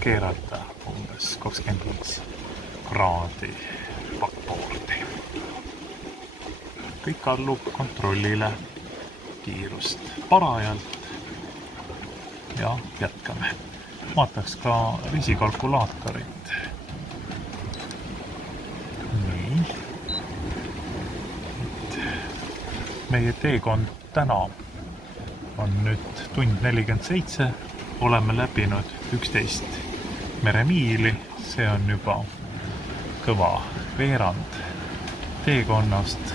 keerata umbes 25 kraadi pakpooldi. Kõik allub kontrollile, kiirust parajalt ja jätkame. Vaataks ka risikalkulaatorit. Nii. Meie teekond täna on nüüd tund 47, oleme läbinud 11 meremiili, see on juba kõva veerand teekonnast,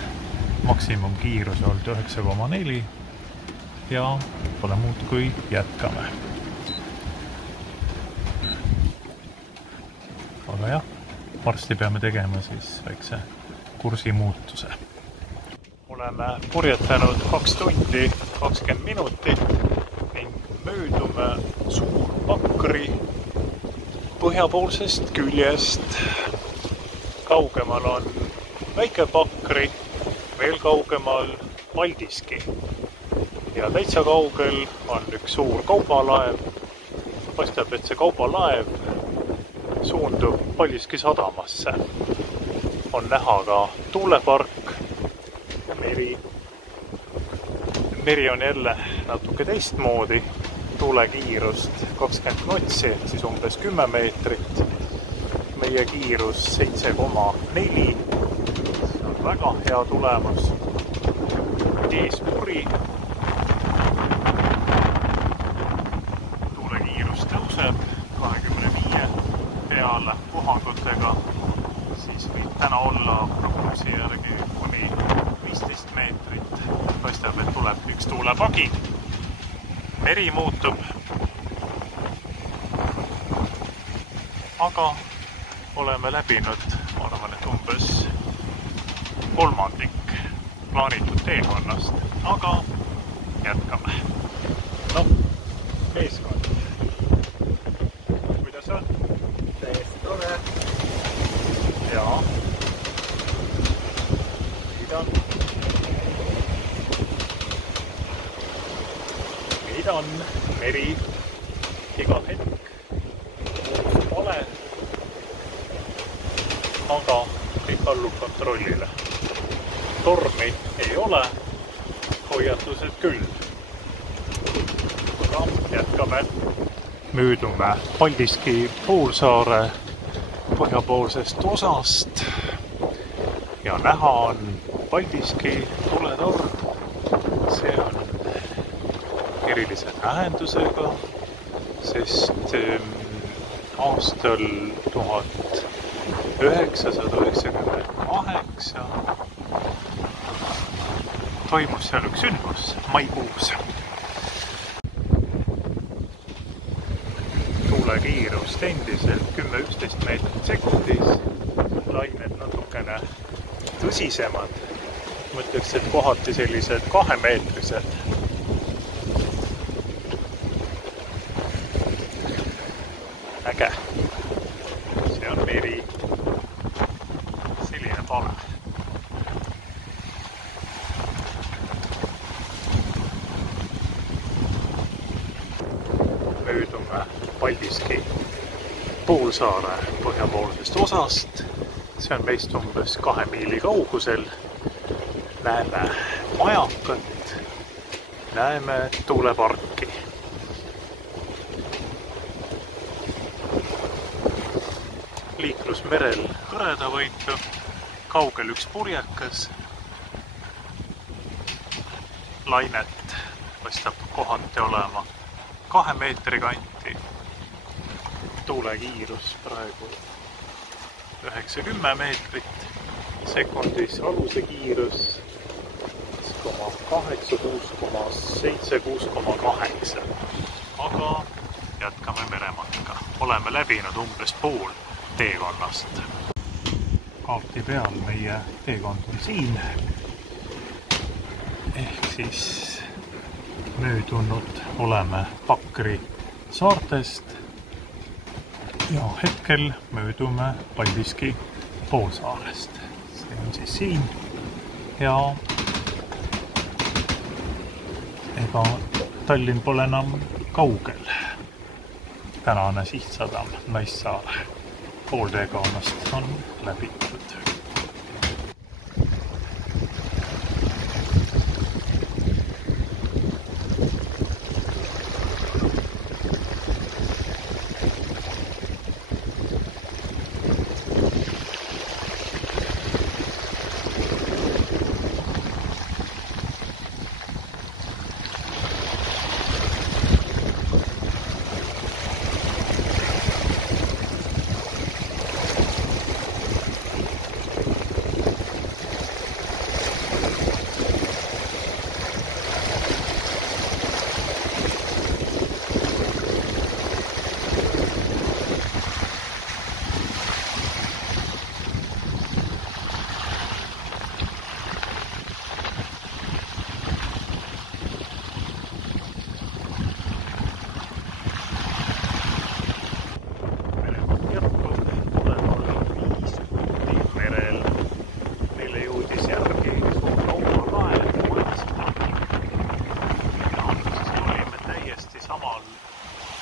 maksimumkiirus olnud 9,4 ja pole muud kui jätkame. Aga jah, varsti peame tegema siis väikse kursimuutuse. Oleme purjetanud 2 tundi 20 minutit ning möödume Suur-Pakri põhjapoolsest küljest. Kaugemal on Väike-Pakri, veel kaugemal Paldiski ja täitsa kaugel on üks suur kaubalaev. Paistab, et see kaubalaev suundub Paldiski sadamasse. On näha ka tuulepark. Meri on jälle natuke teistmoodi, tuulekiirust 20 knotsi, siis umbes 10 meetrit. Meie kiirus 7,4, see on väga hea tulemus. Eespuri. Tuulekiirus tõuseb 25 peale puhangutega, siis võib täna olla prognoosi järgi kuni 15 meetrit. Paistab, et tuleb üks tuulepagi. Meri muutub. Aga oleme läbinud, ma arvan, et umbes kolmandik plaanitud teekonnast. Aga jätkame. No, meeskond. Kuidas on? Täiesti tore. Jaa. Kiidan. On meri iga hetk, uus pole, aga kõik allub kontrollile. Tormi ei ole, hoiatused küll. Aga jätkame. Möödume Paldiski poolsaare põhjapoolsest osast ja näha on Paldiski tuletorn. See on erilise tähendusega, sest aastal 1998 toimus seal üks sündmus maikuus. Tuulekiirust endiselt 10-11 meetrit sekundis, lained natukene tõsisemad, ma ütleks, et kohati sellised 2-meetrised. Äge, see on meri, selline pale. Möödume Paldiski poolsaare põhjapoolsest osast. See on meist umbes 2 miili kaugusel. Näeme majakat, näeme tuuleparki. Liiklus merel hõredavõitu, kaugel üks purjekas. Lainet paistab kohati olema 2 meetri kanti. Tuulekiirus praegu 9-10 meetrit sekundis, aluse kiirus 6,8, 6,7, 6,8. Aga jätkame merematka. Oleme läbinud umbes pool teekonnast. Kaarti peal meie teekond on siin. Ehk siis möödunud oleme Pakri saartest ja hetkel möödume Paldiski poolsaarest. See on siis siin ja ega Tallinn pole enam kaugel. Tänane sihtsadam Naissaare. Pool teekonnast on läbitud.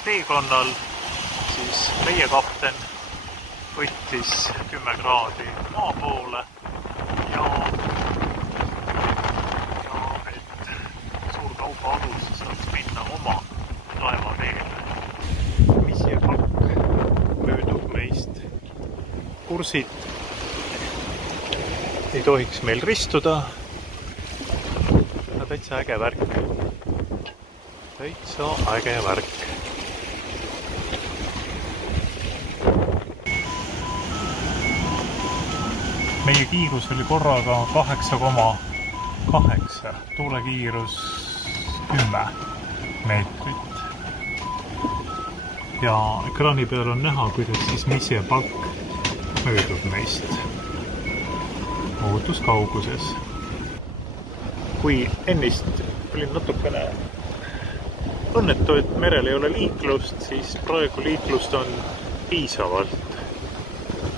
Teekonnal siis meie kapten võttis 10 kraadi maa poole ja et suur kaubaalus saaks minna oma laevateele. Misje Pakk möödub meist. Kursid ei tohiks meil ristuda. Täitsa äge värk. Täitsa äge värk. Meie kiirus oli korraga 8,8, tuulekiirus 10 meetrit. Ja ekraani peal on näha, kuidas siis Misje Pakk möödub meist ohutuskauguses. Kui ennist oli natukene õnnetu, et merel ei ole liiklust, siis praegu liiklust on piisavalt.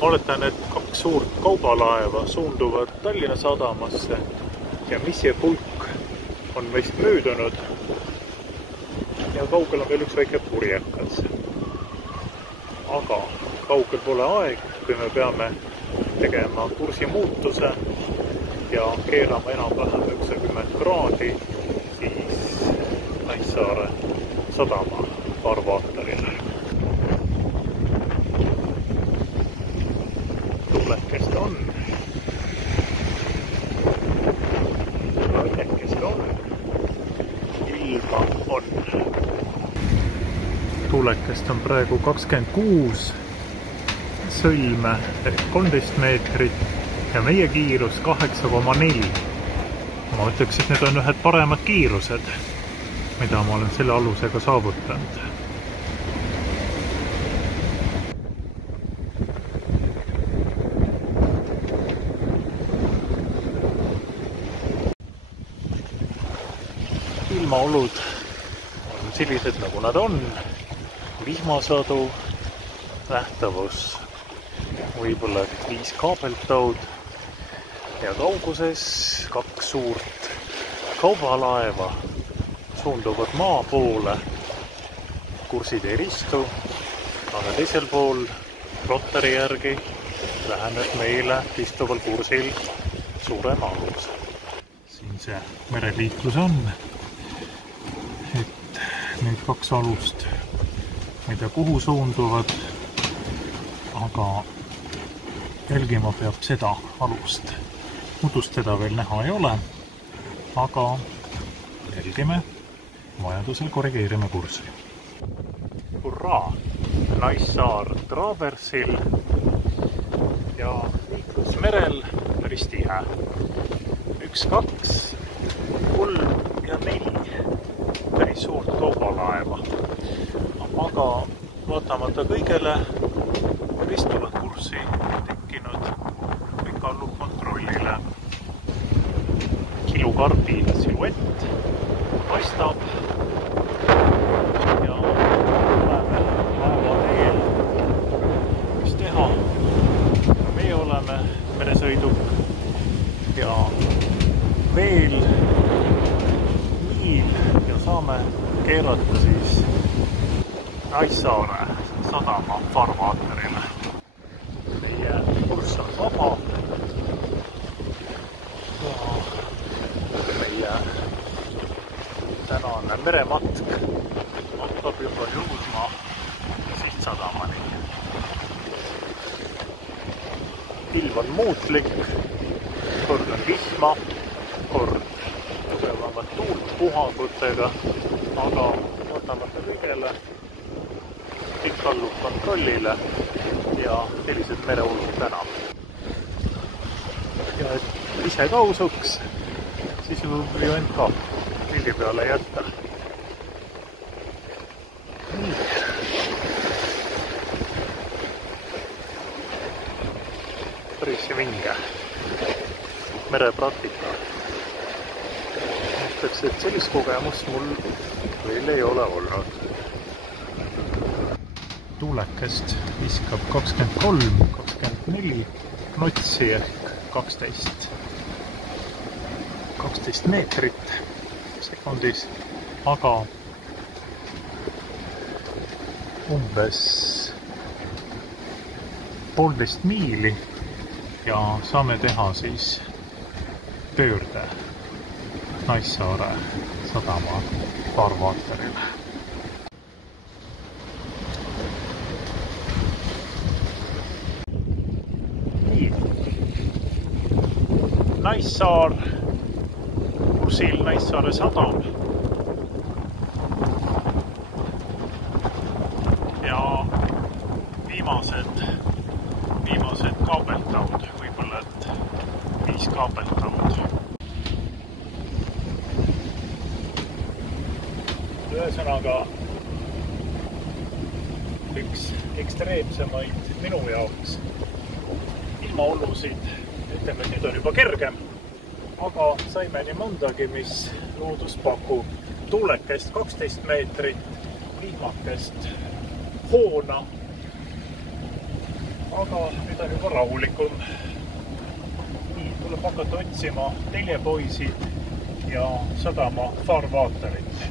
Oletan, et 2 suurt kaubalaeva suunduvad Tallinna sadamasse ja Misje pulk on meist möödunud ja kaugel on veel üks väike purjekas. Aga kaugel pole aeg, kui me peame tegema kursimuutuse ja keerama enam-vähem 90 kraadi siis Naissaare sadama farvaatarile. Tuulekest on. Tuulekest on. Ilma on. Tuulekest on praegu 26. sõlme ehk 13 meetrit ja meie kiirus 8,4. ma ütleks, et need on ühed paremad kiirused, mida ma olen selle alusega saavutanud. Ilmaolud on sellised, nagu nad on. Vihmasadu, nähtavus võib-olla 5 kaabeltaud ja kauguses 2 suurt kaubalaeva suunduvad maa poole. Kursid ei ristu, aga teisel pool Rotteri järgi läheneb meile istuval kursil suurem alus. Siin see mereliiklus on, et need 2 alust, mida kuhu suunduvad, aga jälgima peab seda alust. Mudust teda veel näha ei ole, aga jälgime, vajadusel korrigeerime kurssi. Hurraa! Naissaar Traversil ja liiklus merel päris tihe. 1, 2, 3 ja 4 päris suurt kaubalaeva. Aga vaatamata kõigele ristuvat kurssi tekkinud, kõik allub kontrollile. Kilukarbi siluett paistab ja oleme laeva teel. Mis teha? Meie oleme meresõiduk ja veel miil ja saame keerata siis Naissaare sadama farvaaterile. Meie kurss on vaba ja meie tänane merematk hakkab juba jõudma sihtsadamani. Ilm on muutlik, kord on vihma, kord tugevamat tuult puhangutega, aga vaatamata kõigele kõik allub kontrollile ja sellised mereolud täna. Ja et ise ka usuks, siis võib end ka pildi peale jätta. Nii. Päris vinge merepraktika. Mõtleks, et sellist kogemust mul veel ei ole olnud. Tuulekest viskab 23, 24 knotsi ehk 12 meetrit sekundis, aga umbes 1,5 miili ja saame teha siis pöörde Naissaare sadama farvaaterile. Naissaar, kursil Naissaare sadam ja viimased kaabeltaud, võib-olla et 5 kaabeltaud. Ühesõnaga üks ekstreemsemaid minu jaoks ilmaolusid. Ütleme, et nüüd on juba kergem, aga saime nii mõndagi, mis loodus pakub. Tuulekest 12 meetrit, vihmakest hoona, aga nüüd on juba rahulikum. Nii, tuleb hakata otsima teljepoisid ja sadama farvaaterit,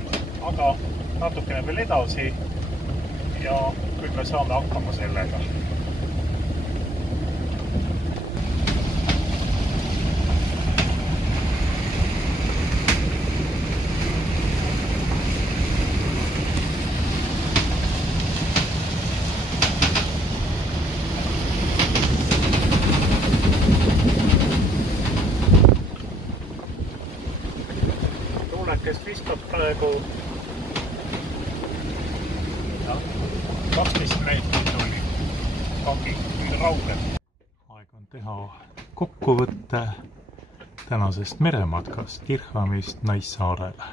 aga natukene veel edasi ja küll me saame hakkama sellega. Kes viskab praegu 12 meetrit oli. kagi või rauged. Aeg on teha kokkuvõtte tänasest merematkast Dirhamist Naissaarele.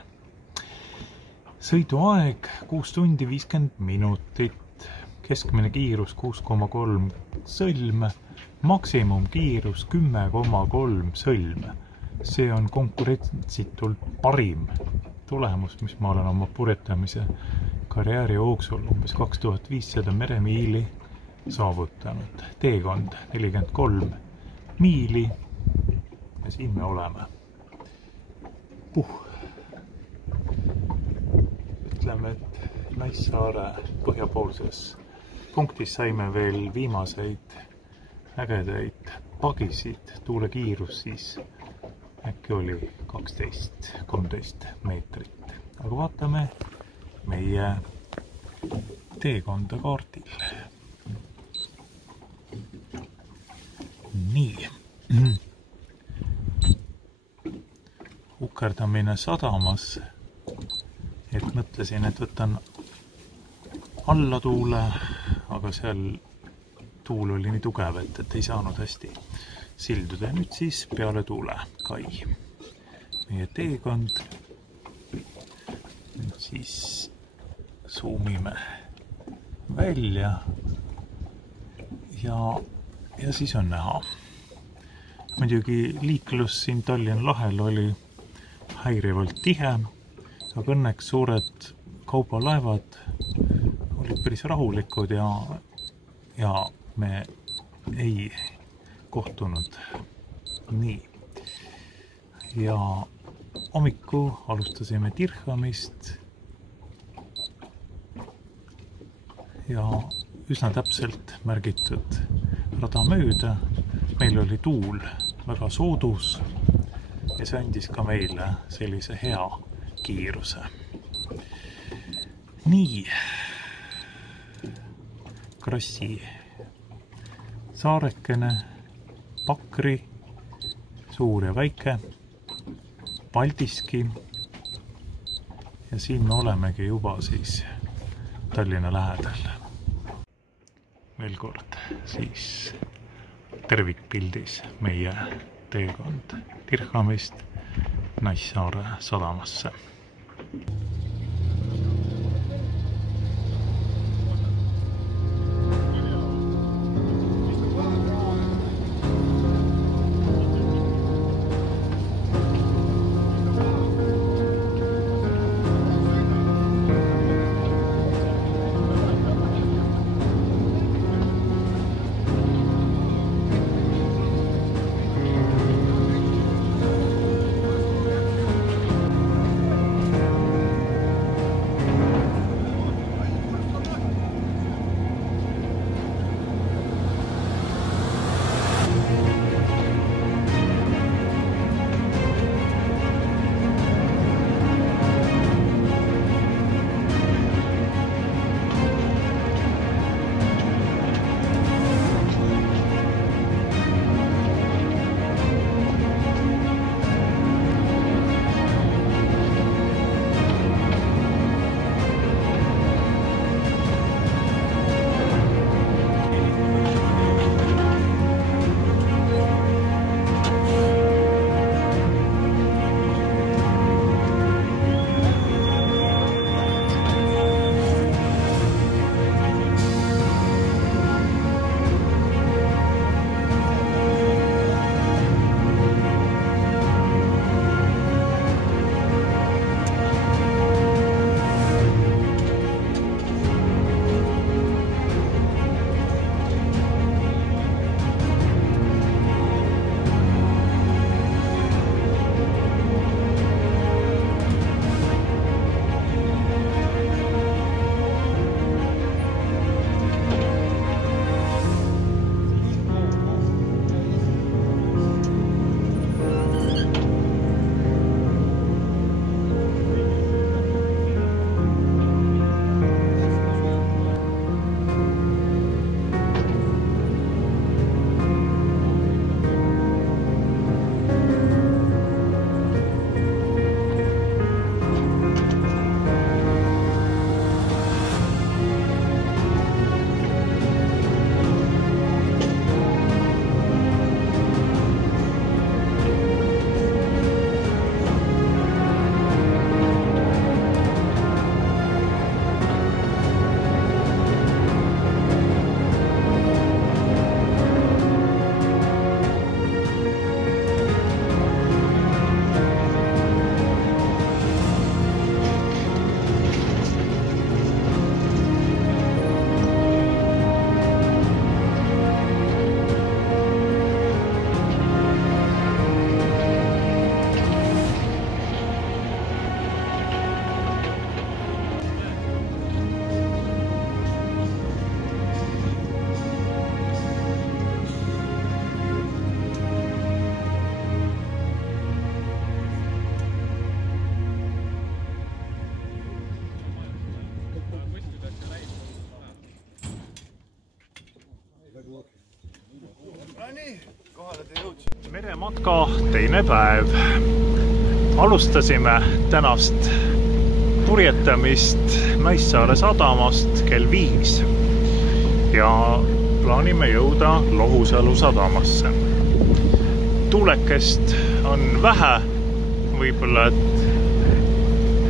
Sõiduaeg 6 tundi 50 minutit, keskmine kiirus 6,3 sõlme, maksimumkiirus 10,3 sõlme. See on konkurentsitult parim tulemus, mis ma olen oma purjetamise karjääri jooksul umbes 2500 meremiili saavutanud. Teekond 43 miili ja siin me oleme. Ütleme, et Naissaare põhjapoolses punktis saime veel viimaseid ägedaid pagisid. Tuulekiirus siis äkki oli 12-13 meetrit. Aga vaatame meie teekonda kaardil. Nii. Ukerdamine sadamas. Et mõtlesin, et võtan alla tuule, aga seal tuul oli nii tugev, et ei saanud hästi silduda. Nüüd siis peale tuule kai. Meie teekond. Nüüd siis zoomime välja ja siis on näha. Muidugi liiklus siin Tallinna lahel oli häirivalt tihe, aga õnneks suured kaubalaevad olid päris rahulikud ja me ei kohtunud. Nii. Ja hommiku alustasime Dirhamist ja üsna täpselt märgitud rada mööda. Meil oli tuul väga soodus ja see andis ka meile sellise hea kiiruse. Nii. Krassi saarekene, Pakri, suur ja väike, Paldiski ja siin me olemegi juba siis Tallinna lähedal. Veel kord siis tervikpildis meie teekond Dirhamist Naissaare sadamasse. merematka teine päev. Alustasime tänast purjetamist Naissaare sadamast kell 5 ja plaanime jõuda Lohusalu sadamasse. Tuulekest on vähe, võib-olla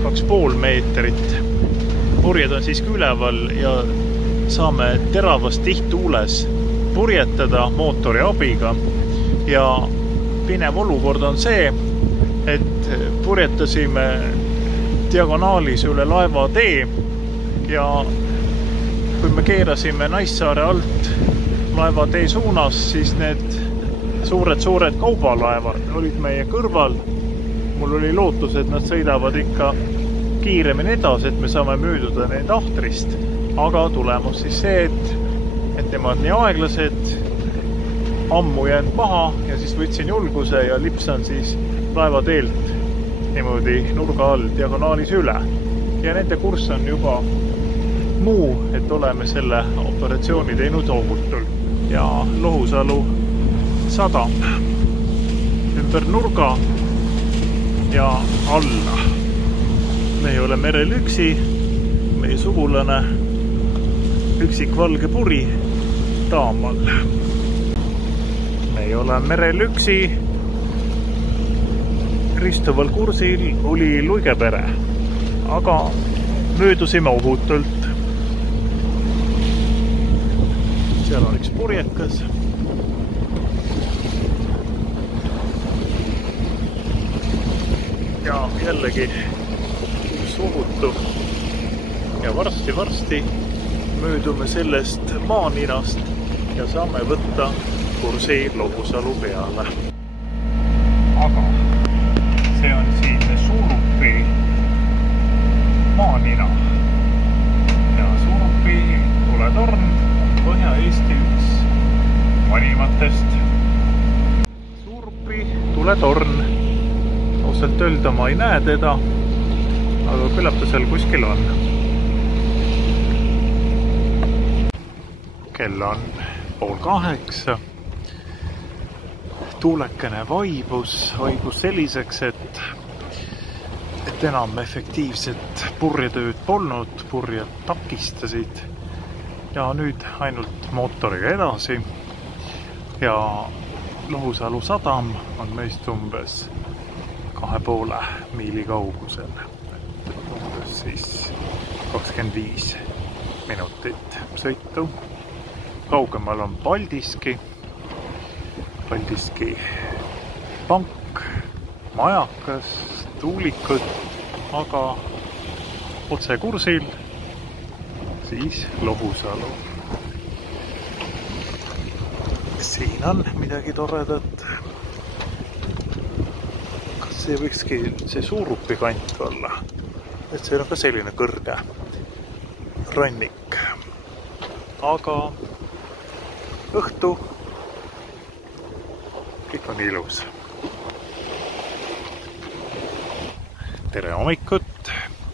2,5 meetrit. Purjed on siiski üleval ja saame teravas tihttuules purjetada mootori abiga. Ja pinev olukord on see, et purjetasime diagonaalis üle laevatee ja kui me keerasime Naissaare alt laevatee suunas, siis need suured kaubalaevad olid meie kõrval. Mul oli lootus, et nad sõidavad ikka kiiremini edasi, et me saame mööduda neid ahtrist. Aga tulemus siis see, et nemad nii aeglased, ammu jäänud maha ja siis võtsin julguse ja lipsan siis laevateelt niimoodi nurga all diagonaalis üle. Ja nende kurss on juba muu, et oleme selle operatsiooni teinud ohutult. Ja Lohusalu sadam ümber nurga ja alla. Me ei ole merel üksi, meie sugulane üksik valge puri Taamal. Me ei ole merel üksi, ristuval kursil oli Luigepere, aga möödusime ohutult. Seal on üks purjekas. Ja jällegi ohutu. Ja varsti möödume sellest maaninast ja saame võtta kursi Lohusalu peale. Aga see on siin Suurupi maanina. Ja Suurupi tuletorn on Põhja-Eesti üks vanimatest. Suurupi tuletorn. Ausalt öelda ma ei näe teda, aga küllap ta seal kuskil on. Kell on 7:30. Tuulekene vaibus selliseks, et enam efektiivset purjetööd polnud, purjed takistasid ja nüüd ainult mootoriga edasi. Ja Lohusalu sadam on meist umbes 2,5 miili kaugusel. Umbes siis 25 minutit sõitu. Kaugemal on Paldiski pank, majakas, tuulikud, aga otse kursil siis Lohusalu. Siin on midagi toredat. Kas see võikski see Suurupi kant olla? Et see on ka selline kõrge rannik. Aga õhtu kõik on ilus. Tere hommikut,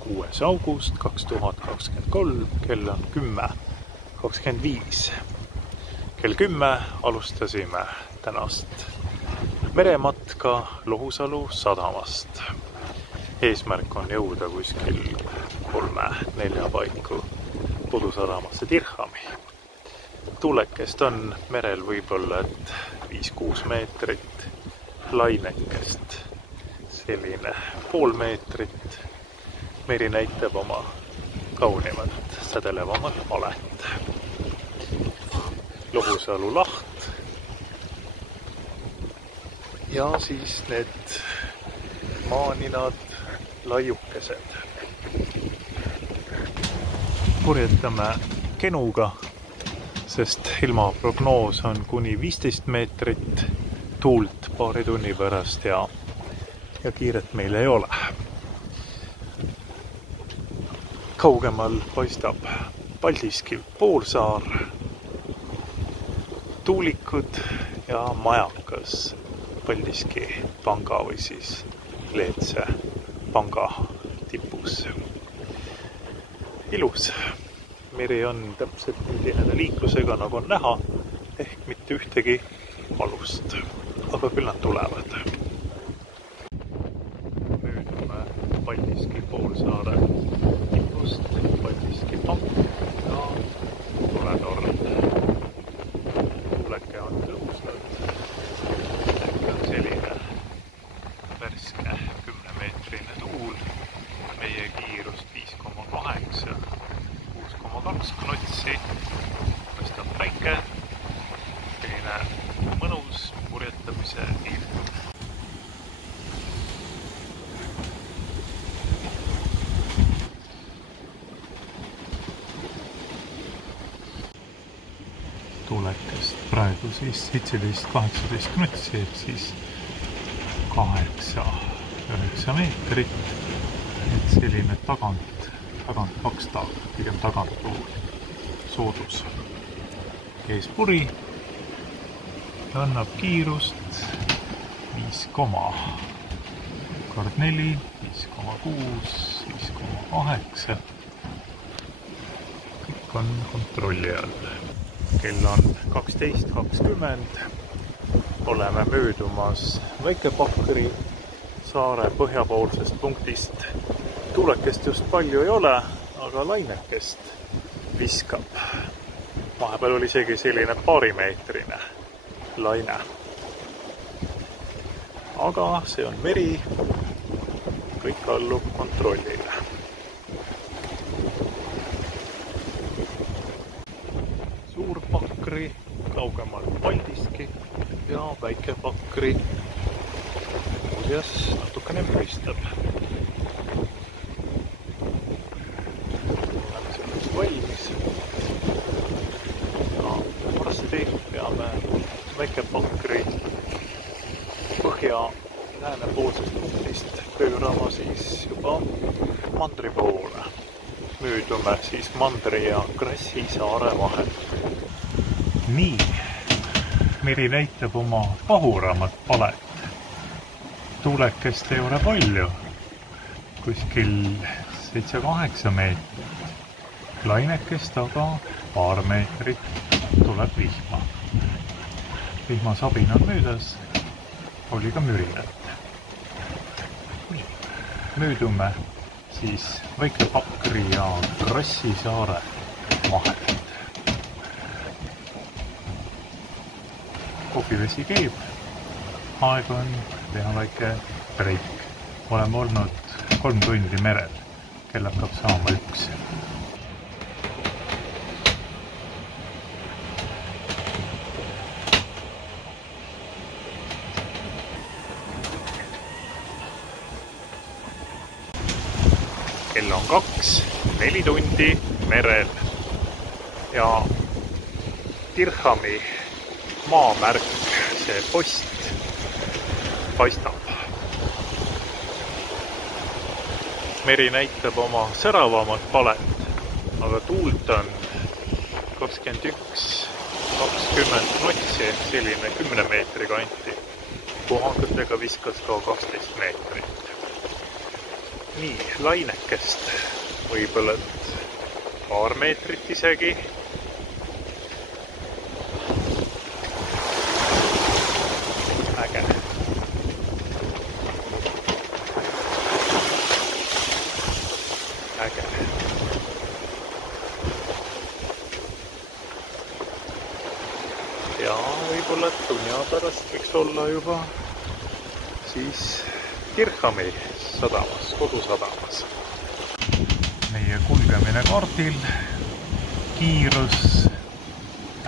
6. august 2023, kell on 10:25. Kell 10 alustasime tänast merematka Lohusalu sadamast. Eesmärk on jõuda kuskil 3-4 paiku kodusadamasse Dirhami. Tuulekest on merel võib-olla 5-6 meetrit, lainekest selline 0,5 meetrit. Meri näitab oma kaunimat, sädelevamat malet. Lohusalu laht ja siis need maaninad, laiukesed. Purjetame kenuga, sest ilmaprognoos on kuni 15 meetrit tuult paari tunni pärast ja kiiret meil ei ole. Kaugemal paistab Paldiski poolsaar, tuulikud ja majakas Paldiski panga või siis Leetse panga tipus. Ilus. Meri on täpselt üldine liiklusega, nagu on näha, ehk mitte ühtegi alust. aga küll nad tulevad. Möödume Paldiski poolsaare tipust, Paldiski pank ja tuletorn. Tuuleke on tõusnud. Äkki on selline värske 10-meetrine tuul. Meie kiirust 5,8, 6,2 knotsi. Paistab päike. Selline mõnus purjetamise ilm. Tuulekest praegu siis 17-18 knotsi, et siis 8-9 meetrit. Et selline tagant pakstav, pigem taganttuul, soodus. Ees puri ja annab kiirust 5,4, 5,6, 5,8. Kõik on kontrolli all. Kell on 12.20. Oleme möödumas Väike-Pakri saare põhjapoolsest punktist. Tuulekest just palju ei ole, aga lainekest viskab. Vahepeal oli isegi selline paarimeetrine laine. Aga see on meri, kõik allub kontrollile. Suur-Pakri, kaugemal Paldiski ja Väike-Pakri muuseas natukene müristab. Oleme selleks valmis. Ja varsti peame Väike-Pakri põhja läänepoolsest punktist pöörama siis juba mandri poole. Möödume siis mandri ja Krassi saare vahel. Nii, meri näitab oma pahuramat palet. Tuulekest ei ole palju, kuskil 7-8 meetrit. Lainekest aga paar meetrit tuleb vihma. Vihmasabin on möödas, oli ka mürinat. Möödume siis Väike-Pakri ja Krassi saare vahelt. Kohvivesi keeb, aeg on teha väike breik. Oleme olnud 3 tundi merel, kell hakkab saama 1. Kell on 2, 4 tundi merel ja Dirhami maamärk, see post paistab. Meri näitab oma säravamad palet, aga tuult on 21-20 knotsi ehk selline 10 meetri kanti. Puhangutega viskas ka 12 meetrit. Nii, lainekest võib-olla paar meetrit isegi. Äge. Äge. Ja võib-olla tunni pärast võiks olla juba siis Dirhami sadamas, kodusadamas. Meie kulgemine kaardil, kiirus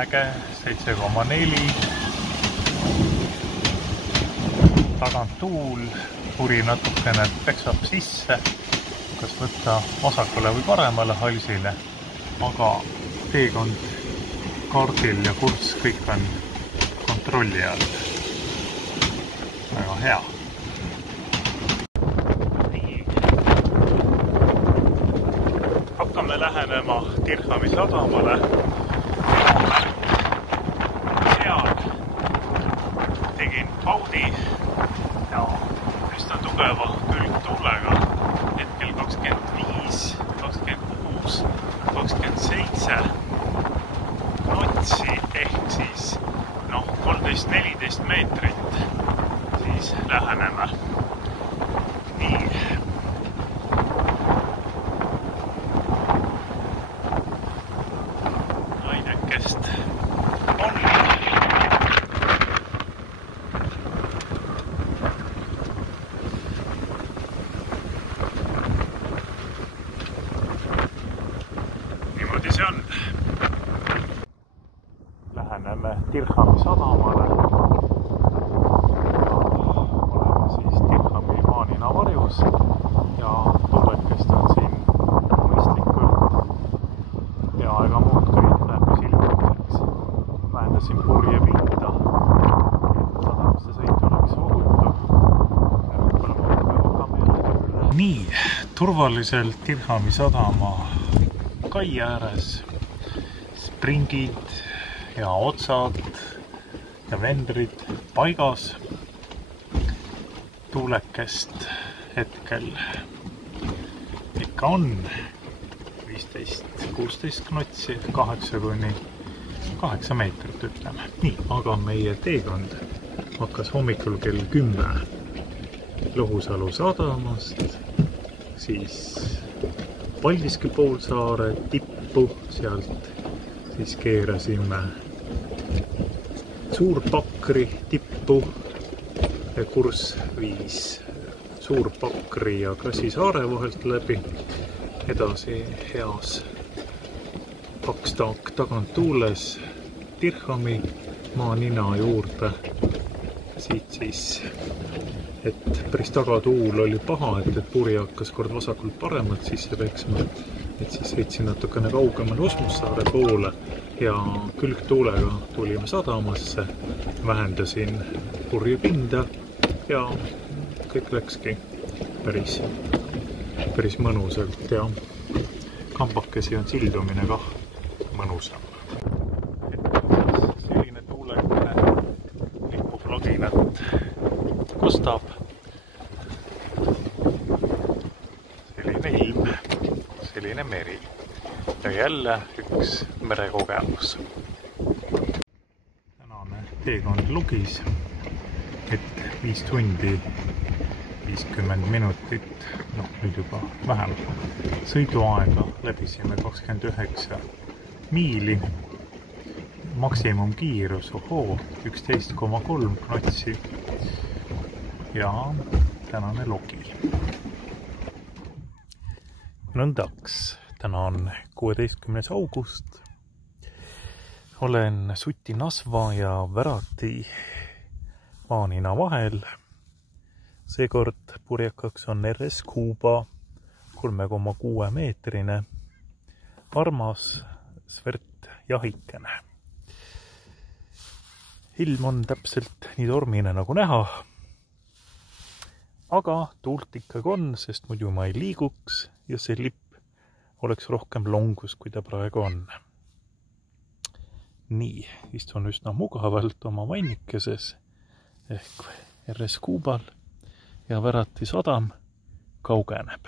äge 7,4, tagant tuul, puri natukene peksab sisse, kas võtta vasakule või paremale halsile, aga teekond kaardil ja kurss kõik on kontrolli all. Väga hea. Hakkame lähenema Dirhami sadamale. Seal tegin paudi ja üsna tugeva külgtuulega. Hetkel 25, 26, 27 knotsi ehk siis 13-14 meetrit. minema. Nii. Ainekest on. Niimoodi see on. Läheneme Dirhami sadamale. Oleme siis Dirhami Maanina varjus ja tuulekest on siin mõistlikult ja ega muud kui läheb silmamiseks. Vähendasin purje pinda, et sadamasse sõit oleks ohutu ja võib-olla hakkame jälle tööle. Nii, turvaliselt Dirhami sadama kai ääres springid ja otsad ja vendrid paigas. Tuulekest hetkel ikka on 15-16 knotsi, 8 meetrit ütleme. Nii, aga meie teekond hakkas hommikul kell 10 Lohusalu sadamast, siis Paldiski poolsaare tippu, sealt siis keerasime Suurpakri tippu ja kurss viis Suurpakri ja Krassi saare vahelt läbi, edasi heas pakstaak tagant tuules Dirhami Maanina juurde. Siit siis, et päris tagatuul oli paha, et puri hakkas kord vasakult paremalt sisse peksma, et siis sõitsin natukene kaugemale Osmussaare poole ja külgtuulega tulime sadamasse, vähendasin purjepinda ja kõik läkski päris mõnusalt ja kambakesi on sildumine kah mõnusam. Selline tuulekene lipuplaginat kostab. Selline ilm, selline meri ja jälle üks merekogemus. Tänane teekond lugis, et 5 tundi 50 minutit, nüüd juba vähem sõiduaega, läbisime 29 miili, maksimumkiirus 11,3 knotsi ja tänane logi. Nõndaks, täna on 16. august, olen Suti Nasva ja Värati Maanina vahel. Seekord purjekaks on RS Kuuba 3,6 meetrine armas Svert jahikene. Ilm on täpselt nii tormine nagu näha, aga tuult ikkagi on, sest muidu ma ei liiguks ja see lipp oleks rohkem longus, kui ta praegu on. Nii, istun üsna mugavalt oma vannikeses ehk RS Kuubal ja Värati sadam kaugeneb.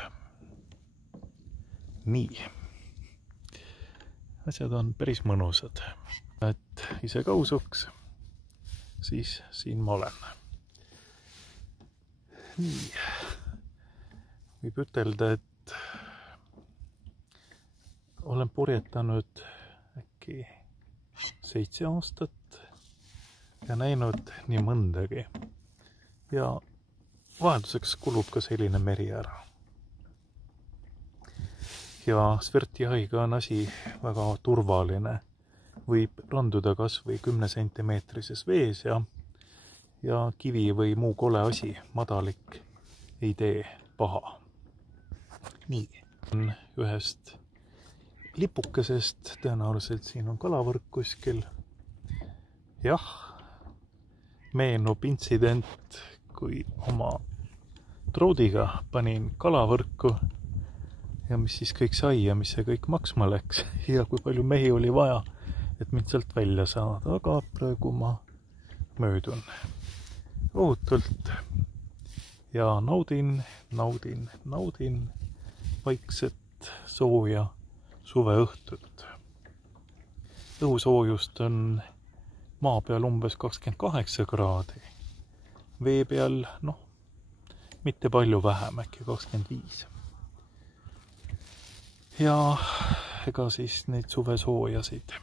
Nii, asjad on päris mõnusad. Et ise ka usuks, siis siin ma olen. Nii, võib ütelda, et olen purjetanud äkki 7 aastat ja näinud nii mõndagi. Ja vahelduseks kulub ka selline meri ära. Ja Sverti jahiga on asi väga turvaline. Võib randuda kas või 10 sentimeetrises vees ja kivi või muu kole asi, madalik, ei tee paha. Nii, on ühest lipukesest, tõenäoliselt siin on kalavõrk kuskil. Jah, meenub intsident, kui oma troodiga panin kalavõrku ja mis siis kõik sai ja mis see kõik maksma läks ja kui palju mehi oli vaja, et mind sealt välja saada, aga praegu ma möödun ohutult ja naudin vaikset sooja suveõhtut. Õhusoojust on maa peal umbes 28 kraadi. Vee peal, mitte palju vähem, äkki 25. Ja ega siis neid suvesoojasid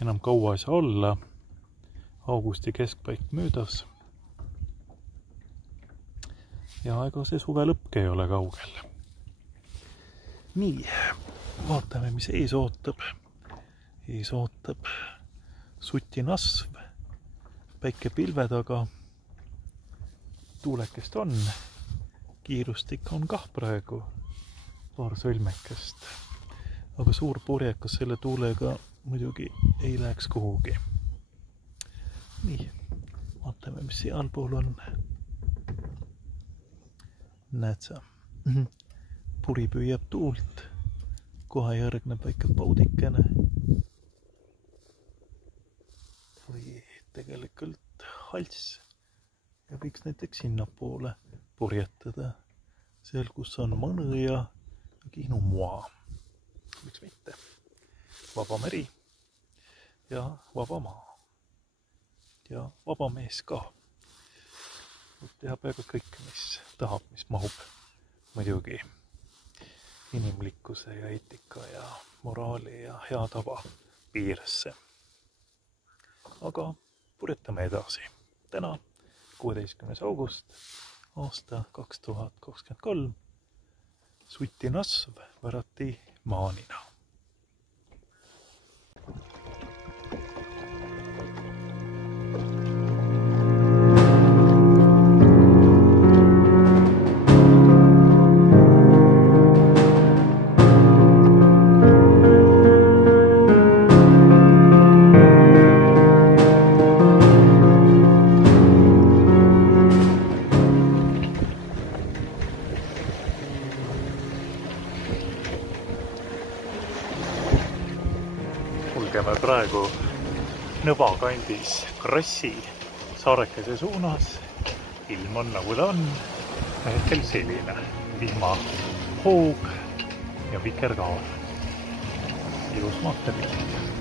enam kaua ei saa olla. Augusti keskpaik möödas. Ja ega see suve lõppki ei ole kaugel. Nii, vaatame, mis ees ootab. Ees ootab sutinasv, päike pilve taga. Tuulekest on, kiirustik on kah praegu, paar sõlmekest. Aga suur purjekas selle tuulega muidugi ei läheks kuhugi. Nii, vaatame, mis sealpool on. Näed sa, puri püüab tuult, kohe järgneb väike paudikene. Või tegelikult hals ja võiks näiteks sinnapoole purjetada. Seal, kus on mõnu ja Kihnu moa. Miks mitte? Vaba meri ja vaba maa. Ja vaba mees ka. Võib teha peaaegu kõik, mis tahab, mis mahub muidugi inimlikkuse ja eetika ja moraali ja hea tava piiresse. Aga purjetame edasi. Täna 16. august aasta 2023 sutinasv värati maanina. Kulgeme praegu Nõva kandis Krossi saarekese suunas. Ilm on nagu ta on. Hetkel selline vihma hoog ja vikerkaar. Ilus maanteepilt.